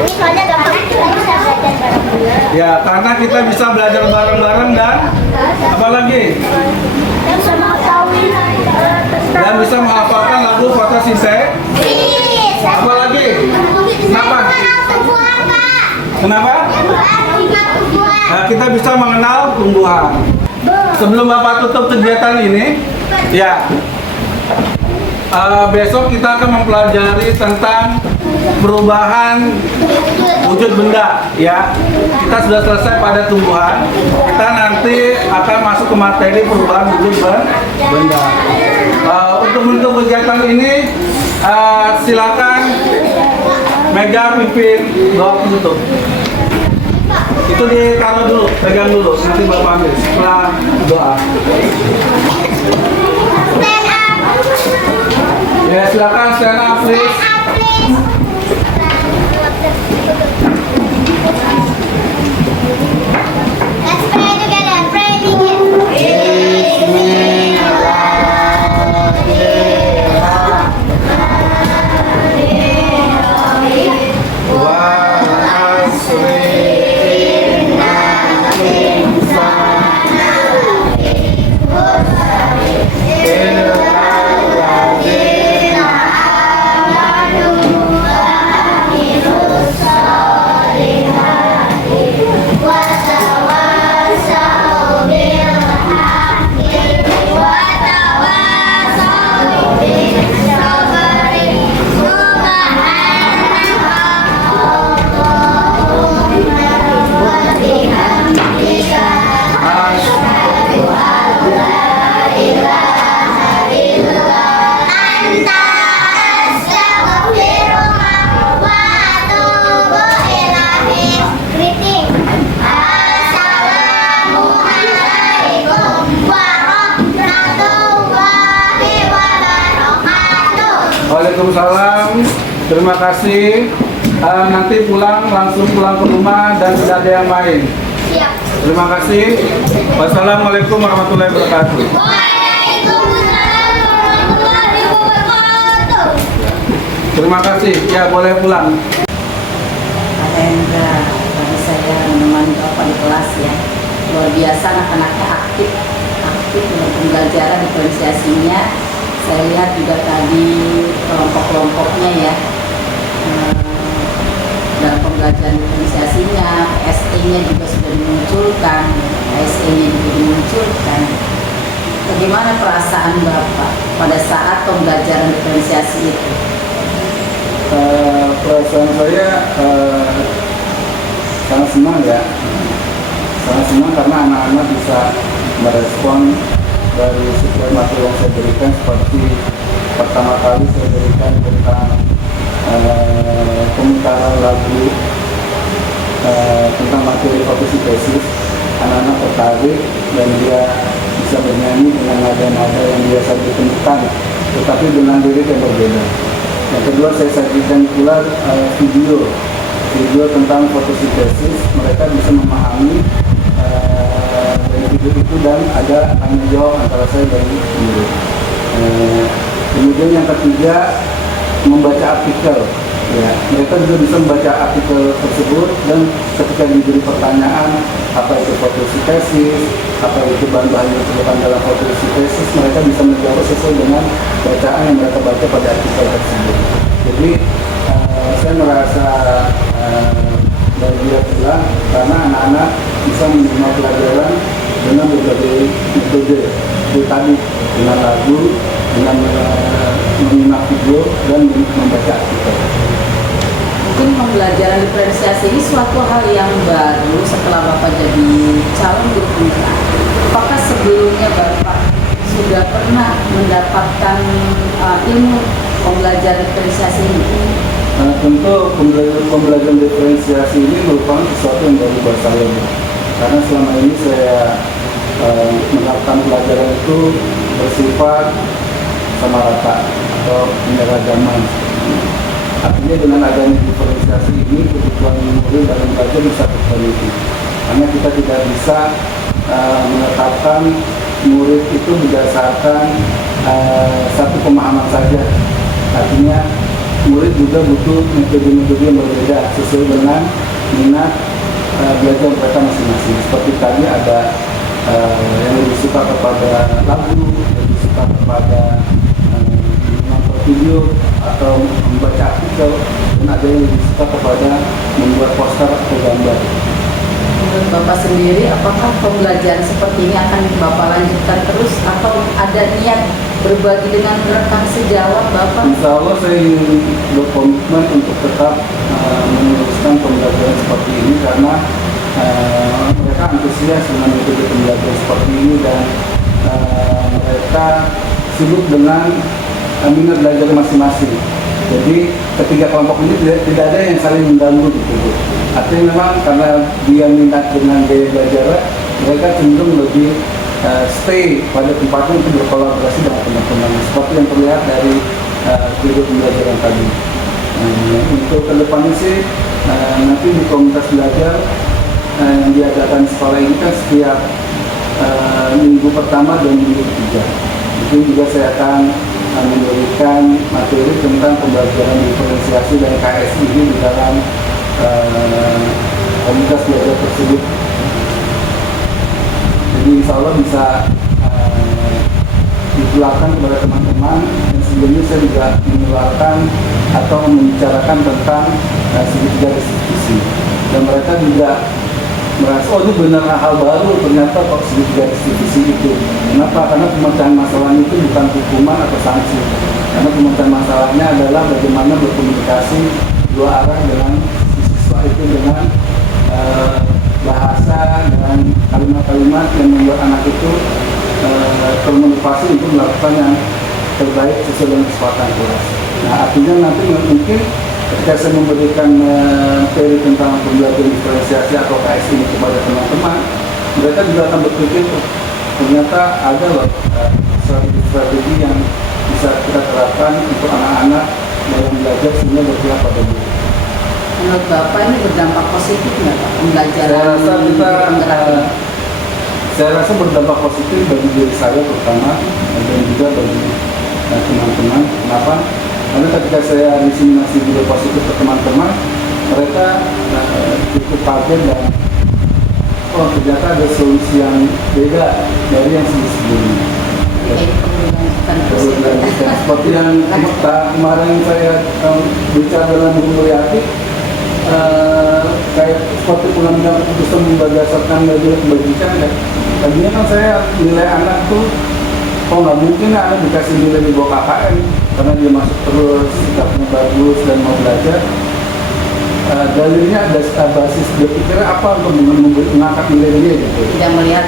ini soalnya gampang, kita bisa belajar bareng-bareng. Ya, karena kita bisa belajar bareng-bareng dan apa lagi? Bisa mengetahui Dan bisa menghafalkan lagu fotosintesis. Apa lagi? Kenapa? Tumbuhan Pak. Kenapa? Tumbuhan. Nah, kita bisa mengenal tumbuhan. Sebelum Bapak tutup kegiatan ini, ya, besok kita akan mempelajari tentang perubahan wujud benda. Ya, kita sudah selesai pada tumbuhan. Kita nanti akan masuk ke materi perubahan wujud benda. Untuk menutup kegiatan ini, silakan Mega pimpin doa penutup. Itu ditaruh dulu, pegang dulu, nanti Bapak ambil setelah doa. Stand up. Ya, silakan stand up please. Stand up, please. Let's pray together. Pray begin. Waalaikumsalam. Terima kasih. Nanti langsung pulang ke rumah dan tidak ada yang main. Siap. Terima kasih. Wassalamualaikum warahmatullahi wabarakatuh. Waalaikumsalam warahmatullahi wabarakatuh. Terima kasih. Ya, boleh pulang. Pak Hendra, tadi saya menemani Bapak di kelas ya. Luar biasa anak-anaknya aktif dalam pembelajaran diferensiasinya. Saya lihat juga tadi kelompok-kelompoknya ya. Dalam pembelajaran diferensiasinya, PSE-nya juga sudah dimunculkan, PSE-nya juga dimunculkan. Bagaimana perasaan Bapak pada saat pembelajaran diferensiasi itu? Perasaan saya sangat senang ya, sangat senang karena anak-anak bisa merespon dari setiap materi yang saya berikan. Seperti pertama kali saya berikan tentang pemutaran lagu tentang materi fotosintesis, anak-anak tertarik dan dia bisa bernyanyi dengan nada-nada yang biasa ditemukan, tetapi dengan lirik yang berbeda. Yang kedua, saya sajikan pula video tentang fotosintesis. Mereka bisa memahami dari video itu dan ada tanya jawab antara saya dan murid. Kemudian yang ketiga, membaca artikel. Ya, mereka juga bisa membaca artikel tersebut dan ketika diberi pertanyaan apa itu fotosintesis, apa itu bahan-bahan yang disebutkan dalam fotosintesis, mereka bisa menjawab sesuai dengan bacaan yang mereka baca pada artikel tersebut. Jadi saya merasa bahagia pula karena anak-anak bisa menerima pelajaran dengan berbagai metode, seperti tadi dengan lagu, dengan menyimak video dan membaca artikel. Mungkin pembelajaran diferensiasi ini suatu hal yang baru setelah Bapak jadi calon guru pembina. Apakah sebelumnya Bapak sudah pernah mendapatkan ilmu pembelajaran diferensiasi ini? Tentu pembelajaran diferensiasi ini merupakan sesuatu yang baru buat saya, karena selama ini saya melakukan pelajaran itu bersifat sama rata atau penyeragaman. Artinya dengan adanya diferensiasi ini, kebutuhan murid dalam belajar bisa terpenuhi, karena kita tidak bisa menetapkan murid itu berdasarkan satu pemahaman saja. Artinya murid juga butuh metode-metode yang berbeda sesuai dengan minat belajar mereka masing-masing. Seperti tadi ada yang lebih suka kepada lagu, lebih suka kepada menonton video atau membaca artikel, dan ada yang lebih suka kepada membuat poster atau gambar. Menurut Bapak sendiri, apakah pembelajaran seperti ini akan Bapak lanjutkan terus atau ada niat berbagi dengan rekan sejawat Bapak? Insya Allah saya ingin berkomitmen untuk tetap meneruskan pembelajaran seperti ini karena mereka antusias dengan metode pembelajaran seperti ini dan mereka sibuk dengan minat belajar masing-masing. Jadi ketiga kelompok ini tidak ada yang saling mengganggu gitu. Artinya memang karena dia minat dengan gaya belajar, mereka cenderung lebih stay pada tempatnya untuk berkolaborasi dengan teman-teman. Seperti yang terlihat dari video pembelajaran tadi. Untuk kedepannya sih nanti di komunitas belajar yang diadakan sekolah ini kan setiap minggu pertama dan minggu ketiga. Mungkin juga saya akan memberikan materi tentang pembelajaran diferensiasi dan KSI di dalam komunitas belajar tersebut. Jadi insya Allah bisa ditularkan kepada teman-teman. Dan sebelumnya saya juga menularkan atau membicarakan tentang segitiga restitusi. Dan mereka juga merasa, oh ini benar hal baru, ternyata kok segitiga restitusi itu. Kenapa? Karena pemecahan masalahnya itu bukan hukuman atau sanksi. Karena pemecahan masalahnya adalah bagaimana berkomunikasi dua arah dengan siswa itu dengan bahasa dan kalimat-kalimat yang membuat anak itu termotivasi untuk melakukan yang terbaik sesuai dengan kesempatan kelas. Nah, artinya nanti mungkin ketika saya memberikan materi tentang pembelajaran diferensiasi atau KS ini kepada teman-teman, mereka juga akan berpikir, ternyata ada loh strategi yang bisa kita terapkan untuk anak-anak dalam belajar sehingga berpihak pada guru. Menurut Bapak ini berdampak positif nggak Pak pembelajaran? Saya rasa berdampak positif bagi diri saya pertama dan juga bagi teman-teman. Kenapa? Karena ketika saya diseminasi video positif ke teman-teman, mereka cukup kaget dan oh ternyata ada solusi yang beda dari yang sebelumnya. Jadi pendidikan terus Perlu dilanjutkan. Seperti yang kemarin saya bicara dalam buku Muriati, kayak seperti pengambilan keputusan berdasarkan nilai kebajikan ya. Tadinya kan saya nilai anak tuh, oh nggak mungkin anak dikasih nilai di bawah KKM karena dia masuk terus, sikapnya bagus dan mau belajar. Dalilnya ada basis berpikirnya apa untuk mengangkat nilai dia gitu. tidak melihat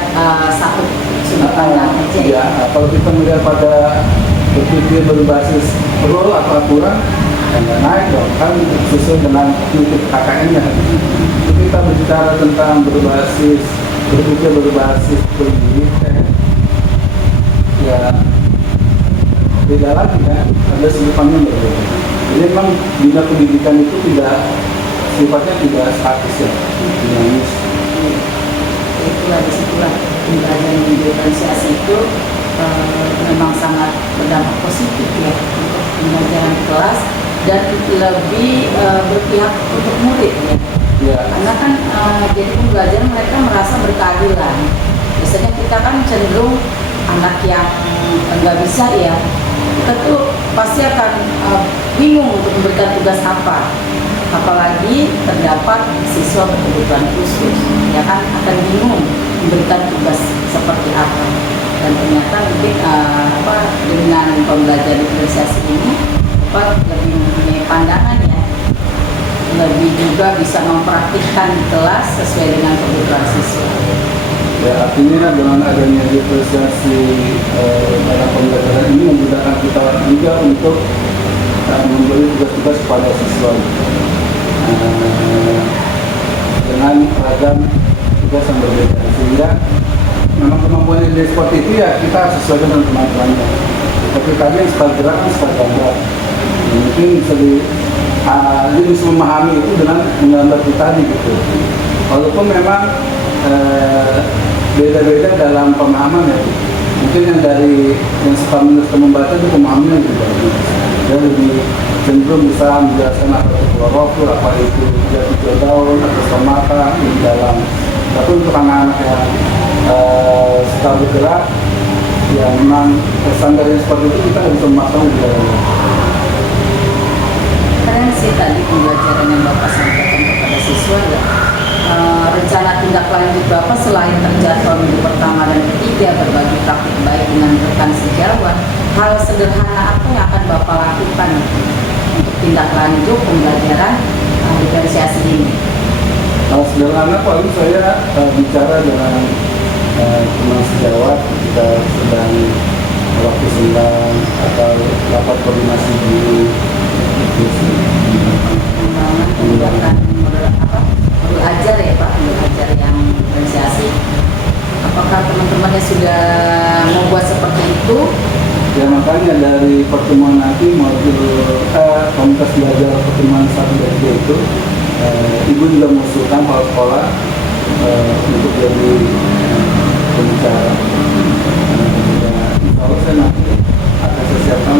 satu sudut pandang aja ya. Ya, kalau kita melihat pada berpikir berbasis rule atau aturan, nggak naik dong, kan sesuai dengan titik KKN-nya. Kita berbicara tentang berpikir berbasis pendidikan, ya beda lagi kan, ada sudut pandang berbeda. Jadi memang bina pendidikan itu sifatnya tidak statis ya, dinamis. Itulah disitulah pembelajaran diferensiasi itu memang sangat berdampak positif ya untuk pembelajaran kelas dan lebih berpihak untuk murid ya. Ya, Karena kan jadi pembelajaran mereka merasa berkeadilan. Biasanya kita kan cenderung anak yang nggak bisa ya, kita tuh pasti akan bingung untuk memberikan tugas apa. Apalagi terdapat siswa berkebutuhan khusus, ya kan akan bingung memberikan tugas seperti apa. Dan ternyata mungkin dengan pembelajaran diferensiasi ini lebih mempunyai pandangan ya, lebih juga bisa mempraktikkan di kelas sesuai dengan kebutuhan siswa. ya artinya dengan adanya diferensiasi dalam pembelajaran ini memudahkan kita juga untuk memberi tugas-tugas kepada siswa dengan ragam tugas yang berbeda, sehingga memang kemampuan yang seperti itu ya kita sesuaikan dengan teman-temannya. Tapi tadi yang sekali gerak kan sekali gambar, mungkin dia bisa memahami itu dengan menggambar itu tadi gitu. Walaupun memang beda-beda dalam pemahaman ya. Mungkin yang dari yang suka membaca itu pemahamannya lebih bagus. Dia lebih cenderung bisa menjelaskan apa itu klorofil, apa itu jati daun, atau stomata di dalam. Tapi untuk anak-anak yang suka bergerak, ya memang standarnya seperti itu kita bisa memasang di dalam. Keren sih tadi pembelajaran yang Bapak sampaikan kepada siswa ya. Rencana tindak lanjut Bapak selain terjadwal minggu pertama dan ketiga berbagi praktik baik dengan rekan sejawat, hal sederhana apa yang akan Bapak lakukan untuk tindak lanjut pembelajaran diferensiasi ini? Kalau sederhana paling saya bicara dengan teman sejawat ketika sedang waktu senggang atau rapat koordinasi di Menggunakan modul ajar ya Pak, modul ajar yang diferensiasi. Apakah teman-temannya sudah membuat seperti itu? Ya makanya dari pertemuan nanti modul komunitas belajar pertemuan 1 dan 2 itu Ibu juga mengusulkan kepala sekolah untuk jadi pembicara. Kalau saya nanti akan saya siapkan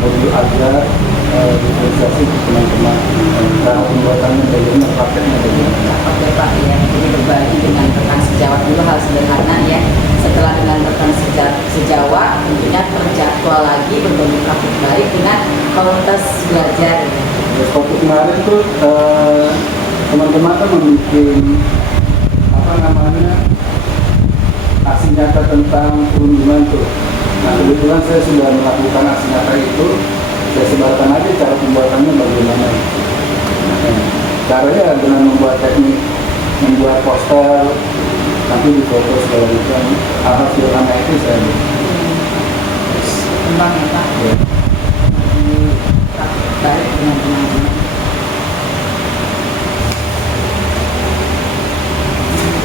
modul ajar diferensiasi untuk teman-teman, cara pembuatannya bagaimana, prakteknya bagaimana. Oke Pak ya, ini berbagi dengan rekan sejawat dulu hal sederhana ya. Setelah dengan rekan sejawat, tentunya terjadwal lagi berbagi praktik baik dengan komunitas belajar. Seperti kemarin tuh teman-teman kan membuat aksi nyata tentang perundungan tuh. Nah kebetulan saya sudah melakukan aksi nyata itu, saya sebarkan aja cara pembuatannya bagaimana. Caranya dengan membuat teknik, membuat poster, nanti difoto segala macam. Hal sederhana itu saya Kembang ya Pak. ya. Ini praktik baik dengan teman-teman.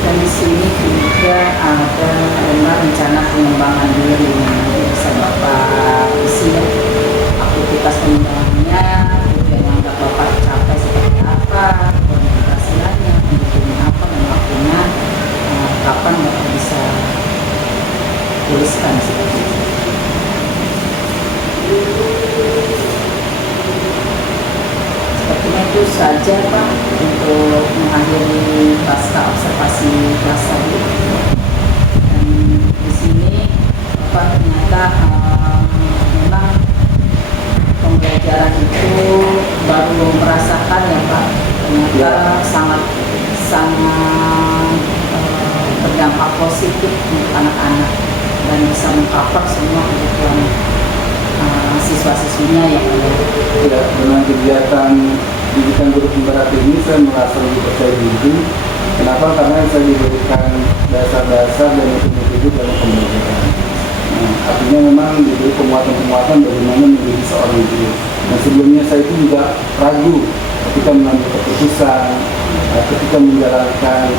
Dan di sini juga ada rencana pengembangan diri yang bisa Bapak isi ya. Aktivitas pengembangannya, tujuan yang Bapak capai seperti apa, komunikasinya, pendukungnya apa, dan waktunya kapan Bapak bisa tuliskan seperti itu. saja Pak untuk mengakhiri pasca observasi kelas tadi. Dan di sini Bapak ternyata memang pembelajaran itu baru merasakan ya Pak, ternyata sangat berdampak positif untuk anak-anak dan bisa mengcover semua kebutuhan siswa-siswinya ya Pak. Ya, dengan kegiatan pendidikan guru penggerak ini saya merasa lebih percaya diri. Kenapa? Karena saya diberikan dasar-dasar dan metode dalam pembelajaran. Nah, artinya memang diberi penguatan-penguatan bagaimana menjadi seorang guru. Nah, sebelumnya saya itu juga ragu ketika mengambil keputusan, ketika menjalankan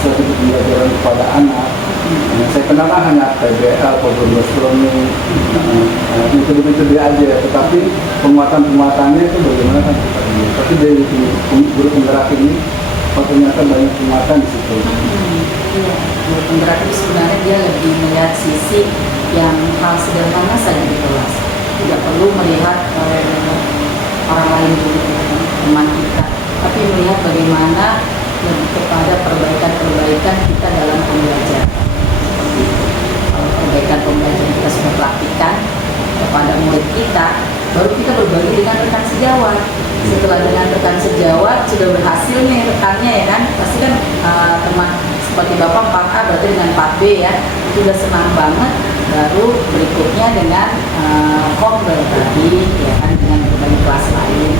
suatu pembelajaran kepada anak. Nah, saya kenal hanya PBL, problem brainstorming, metode-metode aja, tetapi penguatan-penguatannya itu bagaimana kan kita lihat. Tapi dari guru penggerak ini, ternyata banyak penguatan di situ. Iya, guru penggerak itu sebenarnya dia lebih melihat sisi yang hal sederhana saja di kelas. Tidak perlu melihat orang lain dulu, teman kita, tapi melihat bagaimana lebih kepada perbaikan-perbaikan kita dalam pembelajaran. Kalau perbaikan pembelajaran kita sudah praktikkan kepada murid kita, baru kita berbagi dengan rekan sejawat. Setelah dengan rekan sejawat sudah berhasil nih rekannya ya kan, pasti kan teman seperti Bapak Pak A berarti dengan Pak B ya, itu udah senang banget. Baru berikutnya dengan komber tadi ya kan, dengan berbagi kelas lain.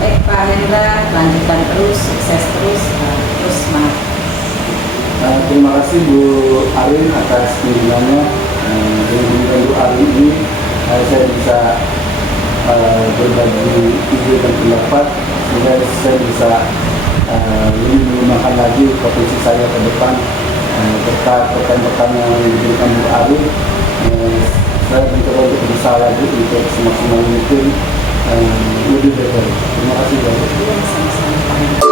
Baik Pak Hendra, lanjutkan terus, sukses terus, terus semangat. Terima kasih Bu Arin atas kunjungannya. Dengan Bu Arin ini saya bisa berbagi ide dan pendapat sehingga saya bisa lebih mengembangkan lagi potensi saya ke depan berkat pertanyaan yang diberikan Bu Arin. Saya mencoba untuk berusaha lagi untuk semaksimal mungkin lebih baik. Terima kasih banyak. Iya, sama-sama Pak.